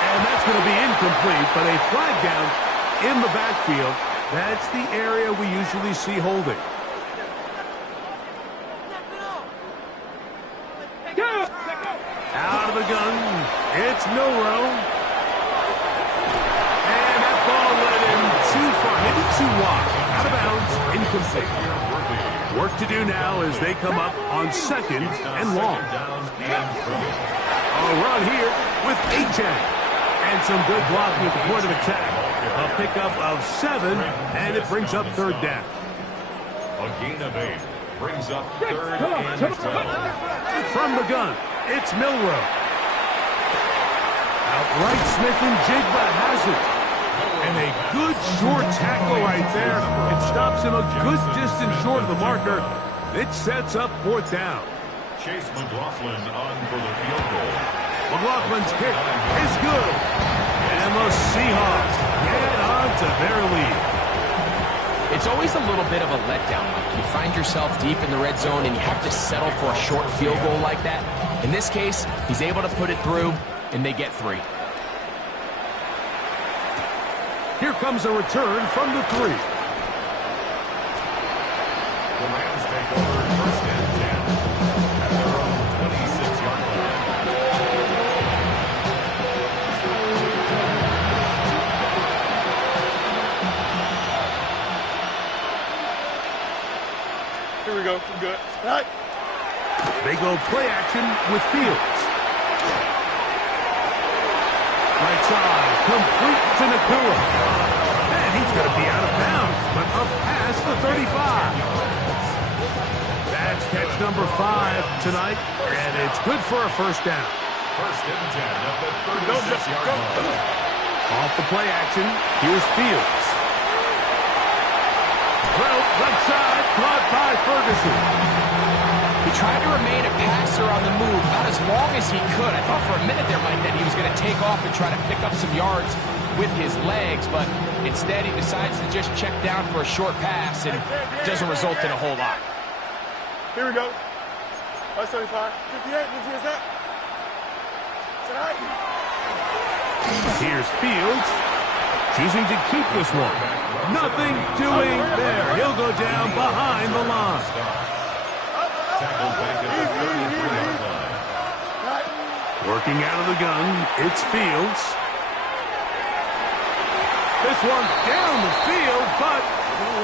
And that's going to be incomplete, but a flag down in the backfield. That's the area we usually see holding. Out of the gun, it's Milrow. And that ball led him too far, maybe too wide. Out of bounds, incomplete. Work to do now as they come up on 2nd and long. A run here with Achane. And some good blocking at the point of attack. A pickup of 7, and it brings up 3rd down. A gain of 8 brings up 3rd and 12. From the gun, it's Milrow. Outright Smith and Jigba has it. And a good short tackle right there. It stops him a good distance short of the marker. It sets up 4th down. Chase McLaughlin on for the field goal. McLaughlin's kick is good. And the Seahawks get on to their lead. It's always a little bit of a letdown, Mike. You find yourself deep in the red zone and you have to settle for a short field goal like that. In this case, he's able to put it through, and they get 3. Here comes a return from the 3. The Rams take over 1st and 10 at their own 26-yard line. Here we go. I'm good. All right. They go play action with Fields. Right side, complete to Nakua. And he's going to be out of bounds, but up past the 35. That's catch number 5 tonight, and it's good for a 1st down. 1st and 10 at the 36-yard line. Off the play action, here's Fields. Well, left side, caught by Ferguson. He tried to remain a passer on the move about as long as he could. I thought for a minute there, Mike, that he was going to take off and try to pick up some yards with his legs, but instead he decides to just check down for a short pass, and it doesn't result in a whole lot. Here we go. 175. 58. What's that? Tonight. Here's Fields, choosing to keep this one. Nothing doing there. He'll go down behind the line. Tackled back at the 33-yard line. Working out of the gun, it's Fields. This one down the field, but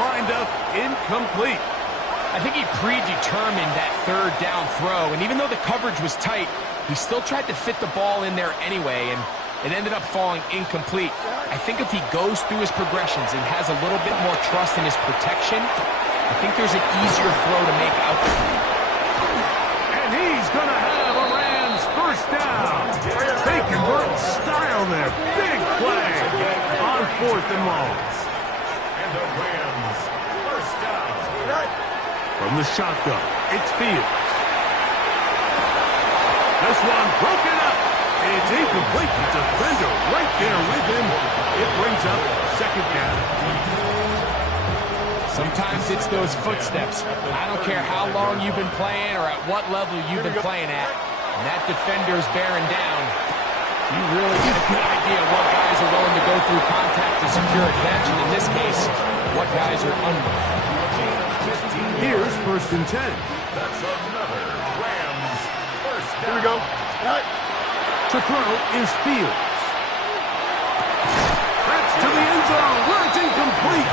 lined up incomplete. I think he predetermined that 3rd down throw, and even though the coverage was tight, he still tried to fit the ball in there anyway, and it ended up falling incomplete. I think if he goes through his progressions and has a little bit more trust in his protection, I think there's an easier throw to make out there. And he's going to have a Rams 1st down. They convert style there. Big play on 4th and long. And the Rams 1st down. From the shotgun, it's Fields. This one broken up. It's incomplete. The defender right there with him. It brings up 2nd down. Sometimes it's those footsteps. I don't care how long you've been playing or at what level you've been playing at. And that defender's bearing down. You really get a good idea of what guys are willing to go through contact to secure a catch. And in this case, what guys are unwilling. Here's 1st and 10. That's another Rams first down. Here we go. To throw is Fields. That's to the end zone, where it's incomplete.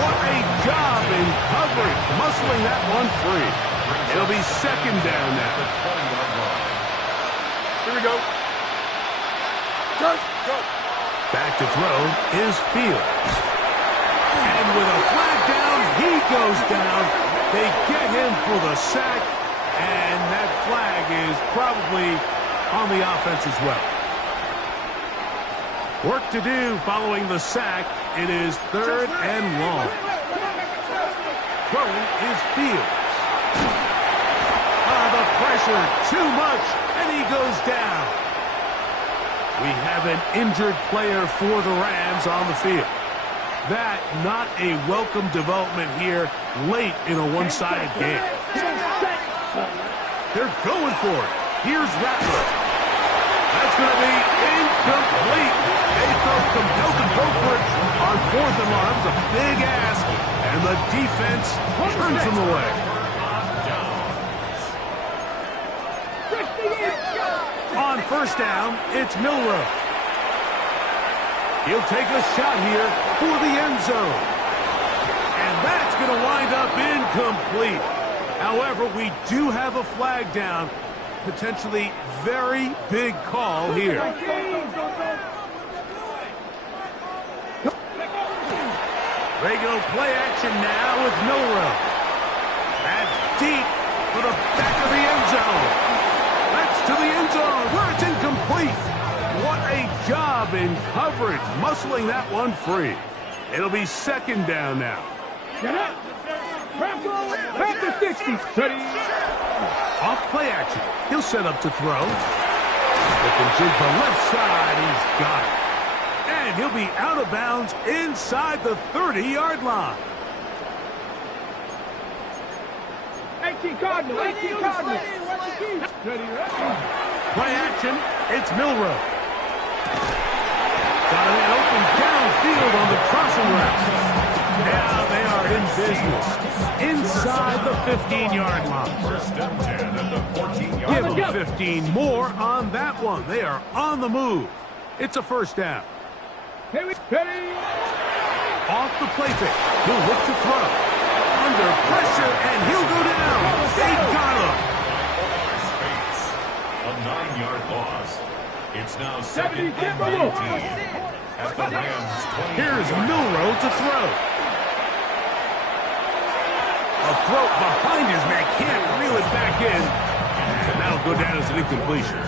What a job in coverage, muscling that one free. It'll be 2nd down now. Here we go. Go. Back to throw is Fields. And with a flag down, he goes down. They get him for the sack, and that flag is probably on the offense as well. Work to do following the sack. It is 3rd and long. Throwing is Fields. The pressure, too much, and he goes down. We have an injured player for the Rams on the field. That not a welcome development here late in a one-sided game. They're going for it. Here's Rattler. That's going to be incomplete. They they'll go for it on 4th and long. That was a big ask, and the defense turns them away. On 1st down, it's Milroe. He'll take a shot here for the end zone. And that's going to wind up incomplete. However, we do have a flag down. Potentially very big call here. They go play action now with Milroe. That's deep for the back of the end zone. That's to the end zone where it's incomplete. What a job in coverage, muscling that one free. It'll be 2nd down now. Get up. Back to 60. Steady. Off play action. He'll set up to throw. With the jig to left side, he's got it. And he'll be out of bounds inside the 30-yard line. 18 Cardinal. 18 Cardinal. Play action. It's Milroe. Got a man open downfield on the crossing route. Now they are in business inside the 15-yard line. 1st and 10 at the 14-yard line. Give them 15 more on that one. They are on the move. It's a 1st down. Off the play fake. He'll look to throw. Under pressure, and he'll go down. They got him. Space. A 9-yard loss. It's now 2nd and 19 at the Rams 20. Here's Milroe to throw. A throw behind his man. Can't reel it back in. And that'll go down as an incompletion.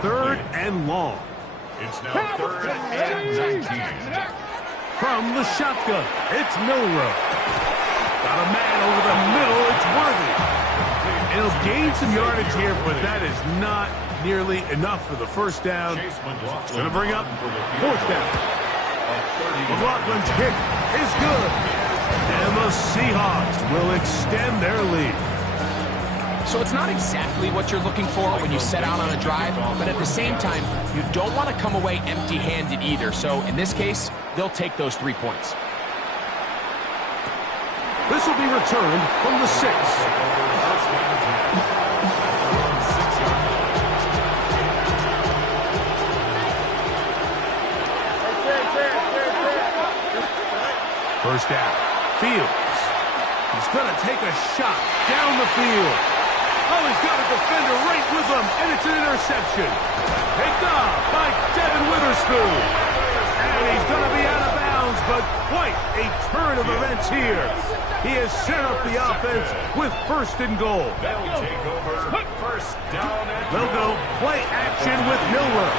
3rd and long. It's now 3rd and 19. From the shotgun, it's Milroe. Got a man over the middle. It's Worthy. It'll gain some yardage here, but that is not nearly enough for the 1st down. It's going to bring up 4th down. McLaughlin's kick is good. And the Seahawks will extend their lead. So it's not exactly what you're looking for when you set out on a drive, but at the same time, you don't want to come away empty-handed either. So in this case, they'll take those 3 points. This will be returned from the 6. First down. Fields. He's going to take a shot down the field. Oh, he's got a defender right with him, and it's an interception. Picked off by Devin Witherspoon. And he's going to be out of bounds, but quite a turn of events here. He has set up the offense with 1st and goal. They'll take over 1st down. They'll go play action with Milroe.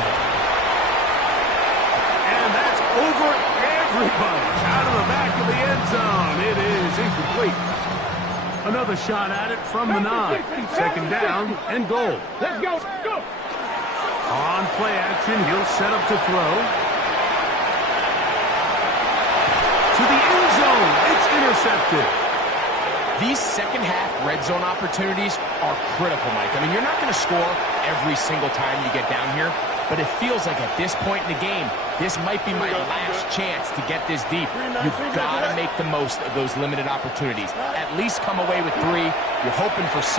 And that's over everybody. Out of the back of the end zone. It is incomplete. Another shot at it from the 9. 2nd down and goal. Let's go. Go. On play action, he'll set up to throw. To the end zone. It's intercepted. These second-half red zone opportunities are critical, Mike. I mean, you're not going to score every single time you get down here, but it feels like at this point in the game, this might be my last chance to get this deep. You've got to make the most of those limited opportunities. At least come away with 3. You're hoping for 6,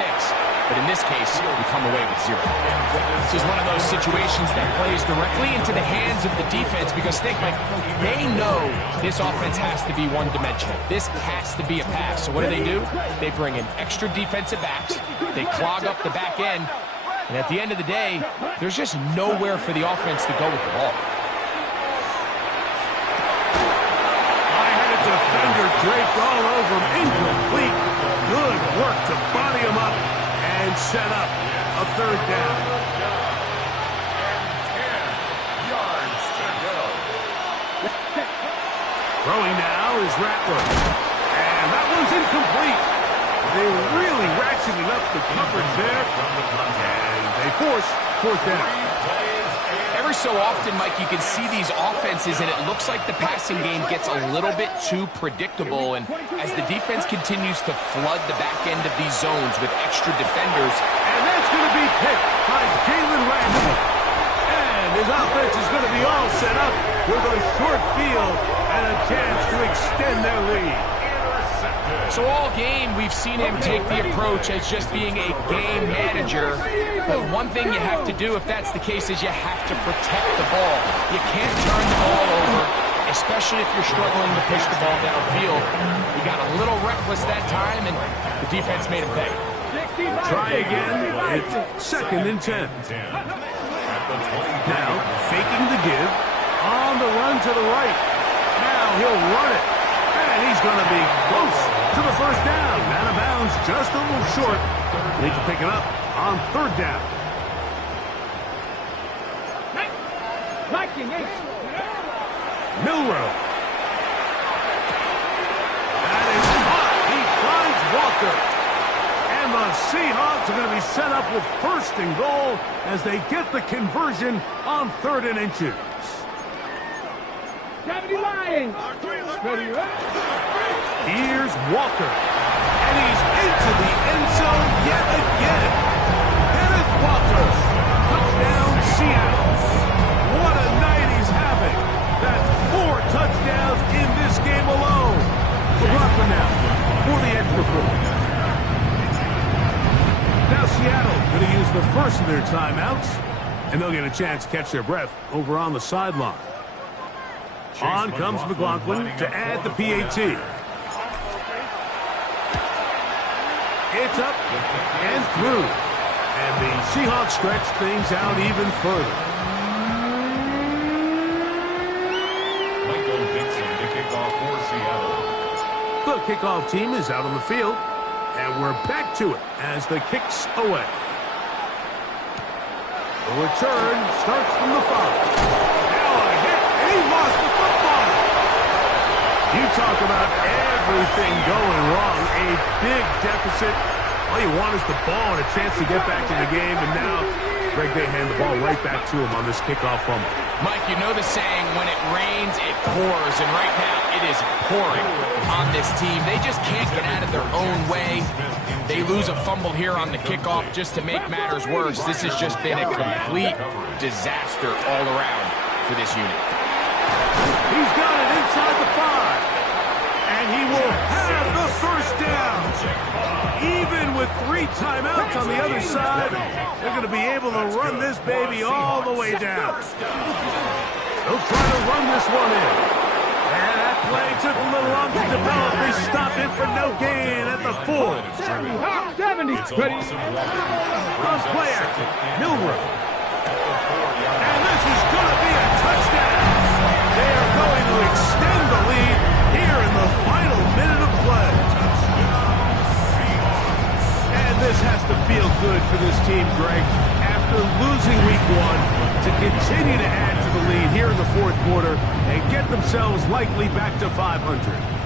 but in this case, you come away with 0. This is one of those situations that plays directly into the hands of the defense because think, Mike, they know this offense has to be one-dimensional. This has to be a pass. So what do? They bring in extra defensive backs. They clog up the back end. And at the end of the day, there's just nowhere for the offense to go with the ball. High-headed defender draped all over him. Incomplete. Good work to body him up and set up a 3rd down. 10 yards to go. Throwing now is Rattler. And that one's incomplete. They really ratcheted up the coverage there. And they force 4th down. Every so often, Mike, you can see these offenses, and it looks like the passing game gets a little bit too predictable. And as the defense continues to flood the back end of these zones with extra defenders. And that's going to be picked by Jalen Randall. And his offense is going to be all set up with a short field and a chance to extend their lead. So all game, we've seen him take the approach as just being a game manager. But one thing you have to do if that's the case is you have to protect the ball. You can't turn the ball over, especially if you're struggling to push the ball downfield. He got a little reckless that time, and the defense made him pay. Try again. It's 2nd and 10. Now, faking the give. On the run to the right. Now he'll run it. And he's going to be close to the 1st down. Out of bounds, just a little short. Need to pick it up on 3rd down. Milrow. That is hot. He finds Walker. And the Seahawks are going to be set up with 1st and goal as they get the conversion on 3rd and inches. Here's Walker. And he's into the end zone yet again. Kenneth Walker. Touchdown, Seattle. What a night he's having. That's 4 touchdowns in this game alone. McLaughlin now for the extra point. Now Seattle going to use the first of their timeouts. And they'll get a chance to catch their breath over on the sideline. On comes McLaughlin to add the PAT. It's up and through. And the Seahawks stretch things out even further. Michael Dixon to kick off for Seattle. The kickoff team is out on the field. And we're back to it as the kick's away. The return starts from the 5. Now a hit, and he lost the football. You talk about everything going wrong. A big deficit. All you want is the ball and a chance to get back in the game. And now, Greg, they hand the ball right back to him on this kickoff fumble. Mike, you know the saying, when it rains, it pours. And right now, it is pouring on this team. They just can't get out of their own way. They lose a fumble here on the kickoff just to make matters worse. This has just been a complete disaster all around for this unit. He's got it inside the 5. And he will have the 1st down. Even with 3 timeouts on the other side, they're going to be able to run this baby all the way down. They'll try to run this one in. And that play took a little long to develop. They stopped it for no gain at the 4. 70. On play action, Milrow. And this is going to be a touchdown. They are going to extend the lead here in the final minute of play. And this has to feel good for this team, Greg. After losing week 1, to continue to add to the lead here in the 4th quarter and get themselves likely back to 500.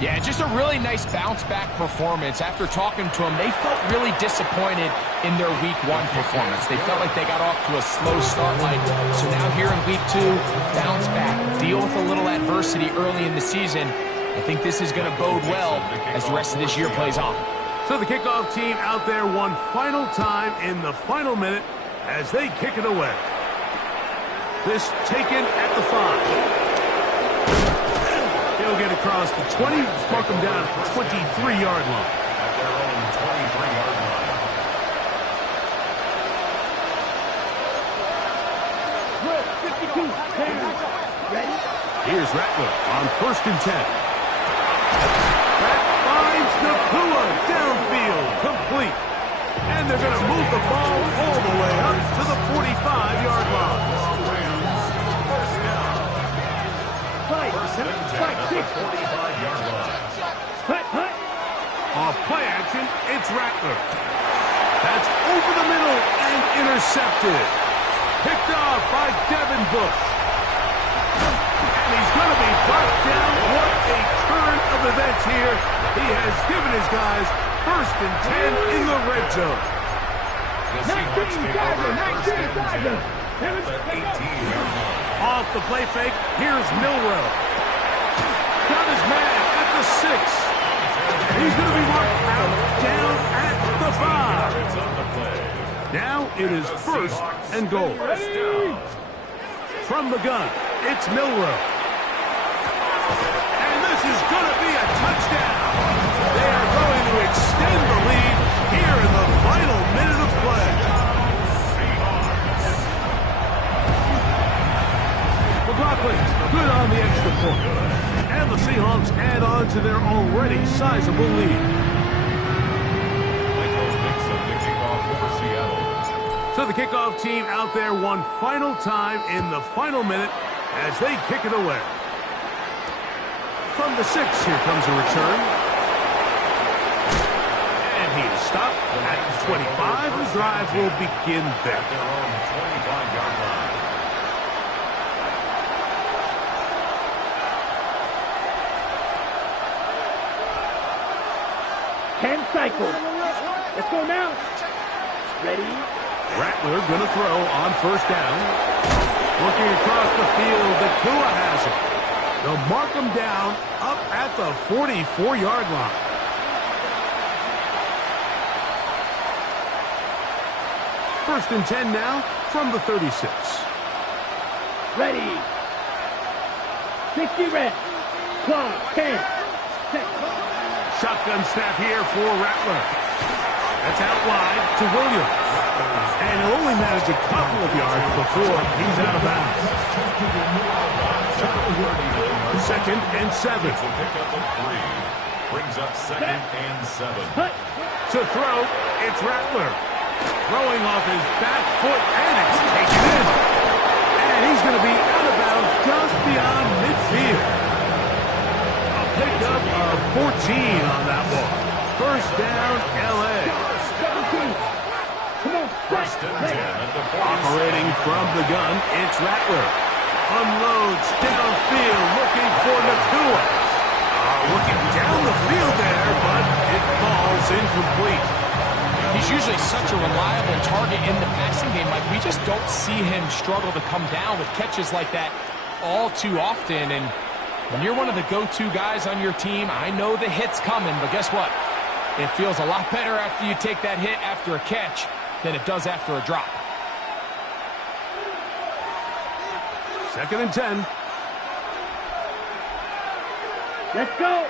Yeah, just a really nice bounce-back performance. After talking to them, they felt really disappointed in their week 1 performance. They felt like they got off to a slow start, Mike. So now here in week 2, bounce back, deal with a little adversity early in the season, I think this is going to bode well as the rest of this year plays on. So the kickoff team out there one final time in the final minute as they kick it away. This taken at the 5. He'll get across the 20, mark him down at the 23-yard line. At their own 23-yard line. Here's Rattler on 1st and 10. That finds Nakua downfield, complete. And they're going to move the ball all the way up to the 45-yard line. First and 10 at the 45-yard line. Off play action, it's Rattler. That's over the middle and intercepted. Picked off by Devin Bush. And he's going to be brought down. What a turn of events here. He has given his guys 1st and 10 in the red zone. The Seahawks take over 1st and 10 at the 18-yard line. Off the play fake, here's Milrow. Got his man at the 6. He's going to be marked out down at the 5. It's on the play. Now it is 1st and goal. From the gun, it's Milrow. And this is going to be a touchdown. They are going to extend the lead here in the final minute of play. McLaughlin, good on the extra point. And the Seahawks add on to their already sizable lead. So the kickoff team out there one final time in the final minute as they kick it away. From the 6, here comes a return. And he is stopped at the 25. The drive will begin there. At their own 25-yard line. Cycle. Let's go now. Ready? Rattler going to throw on 1st down. Looking across the field, Nakua has it. They'll mark him down up at the 44-yard line. First and 10 now from the 36. Ready. 60 red. Clock 10. Set. Shotgun snap here for Rattler. That's out wide to Williams. And he'll only manage a couple of yards before he's out of bounds. 2nd and 7. It's a pickup of 3. Brings up 2nd and 7. To throw, it's Rattler. Throwing off his back foot, and it's taken in. And he's going to be out of bounds just beyond midfield. A pickup of 14 on that one. 1st down, L.A. First and 10 at the 46. Operating from the gun, it's Rattler. Unloads downfield, looking for Nakua. Looking down the field there, but it falls incomplete. He's usually such a reliable target in the passing game. Like, we just don't see him struggle to come down with catches like that all too often. And when you're one of the go-to guys on your team, I know the hit's coming, but guess what? It feels a lot better after you take that hit after a catch than it does after a drop. 2nd and 10. Let's go.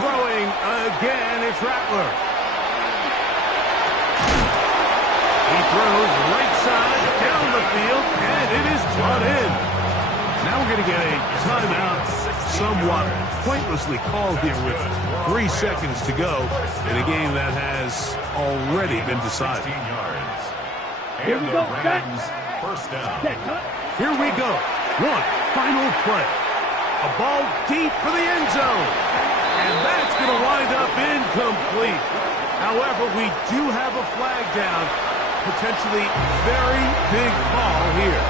Throwing again, it's Rattler. He throws right side down the field, and it is brought in. Now we're going to get a timeout, somewhat pointlessly called here with 3 seconds to go in a game that has already been decided. 16 yards. Here we go. Rams, 1st down. Here we go. One final play. A ball deep for the end zone. And that's going to wind up incomplete. However, we do have a flag down. Potentially very big call here.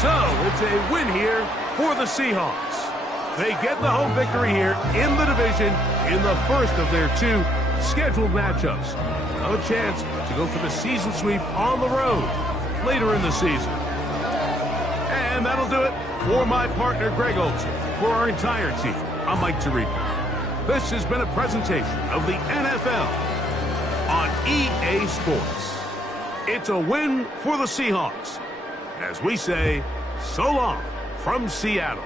So it's a win here for the Seahawks. They get the home victory here in the division in the first of their 2 scheduled matchups. A chance to go for the season sweep on the road later in the season. And And that'll do it for my partner, Greg Olson. For our entire team, I'm Mike Tirico. This has been a presentation of the NFL on EA Sports. It's a win for the Seahawks. As we say, so long from Seattle.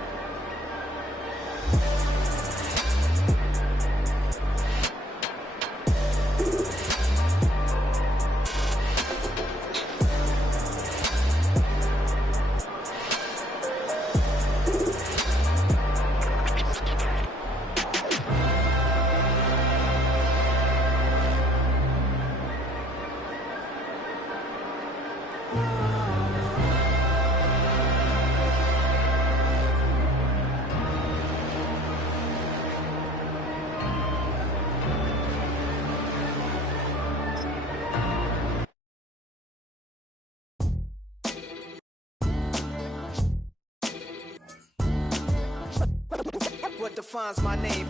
What defines my name?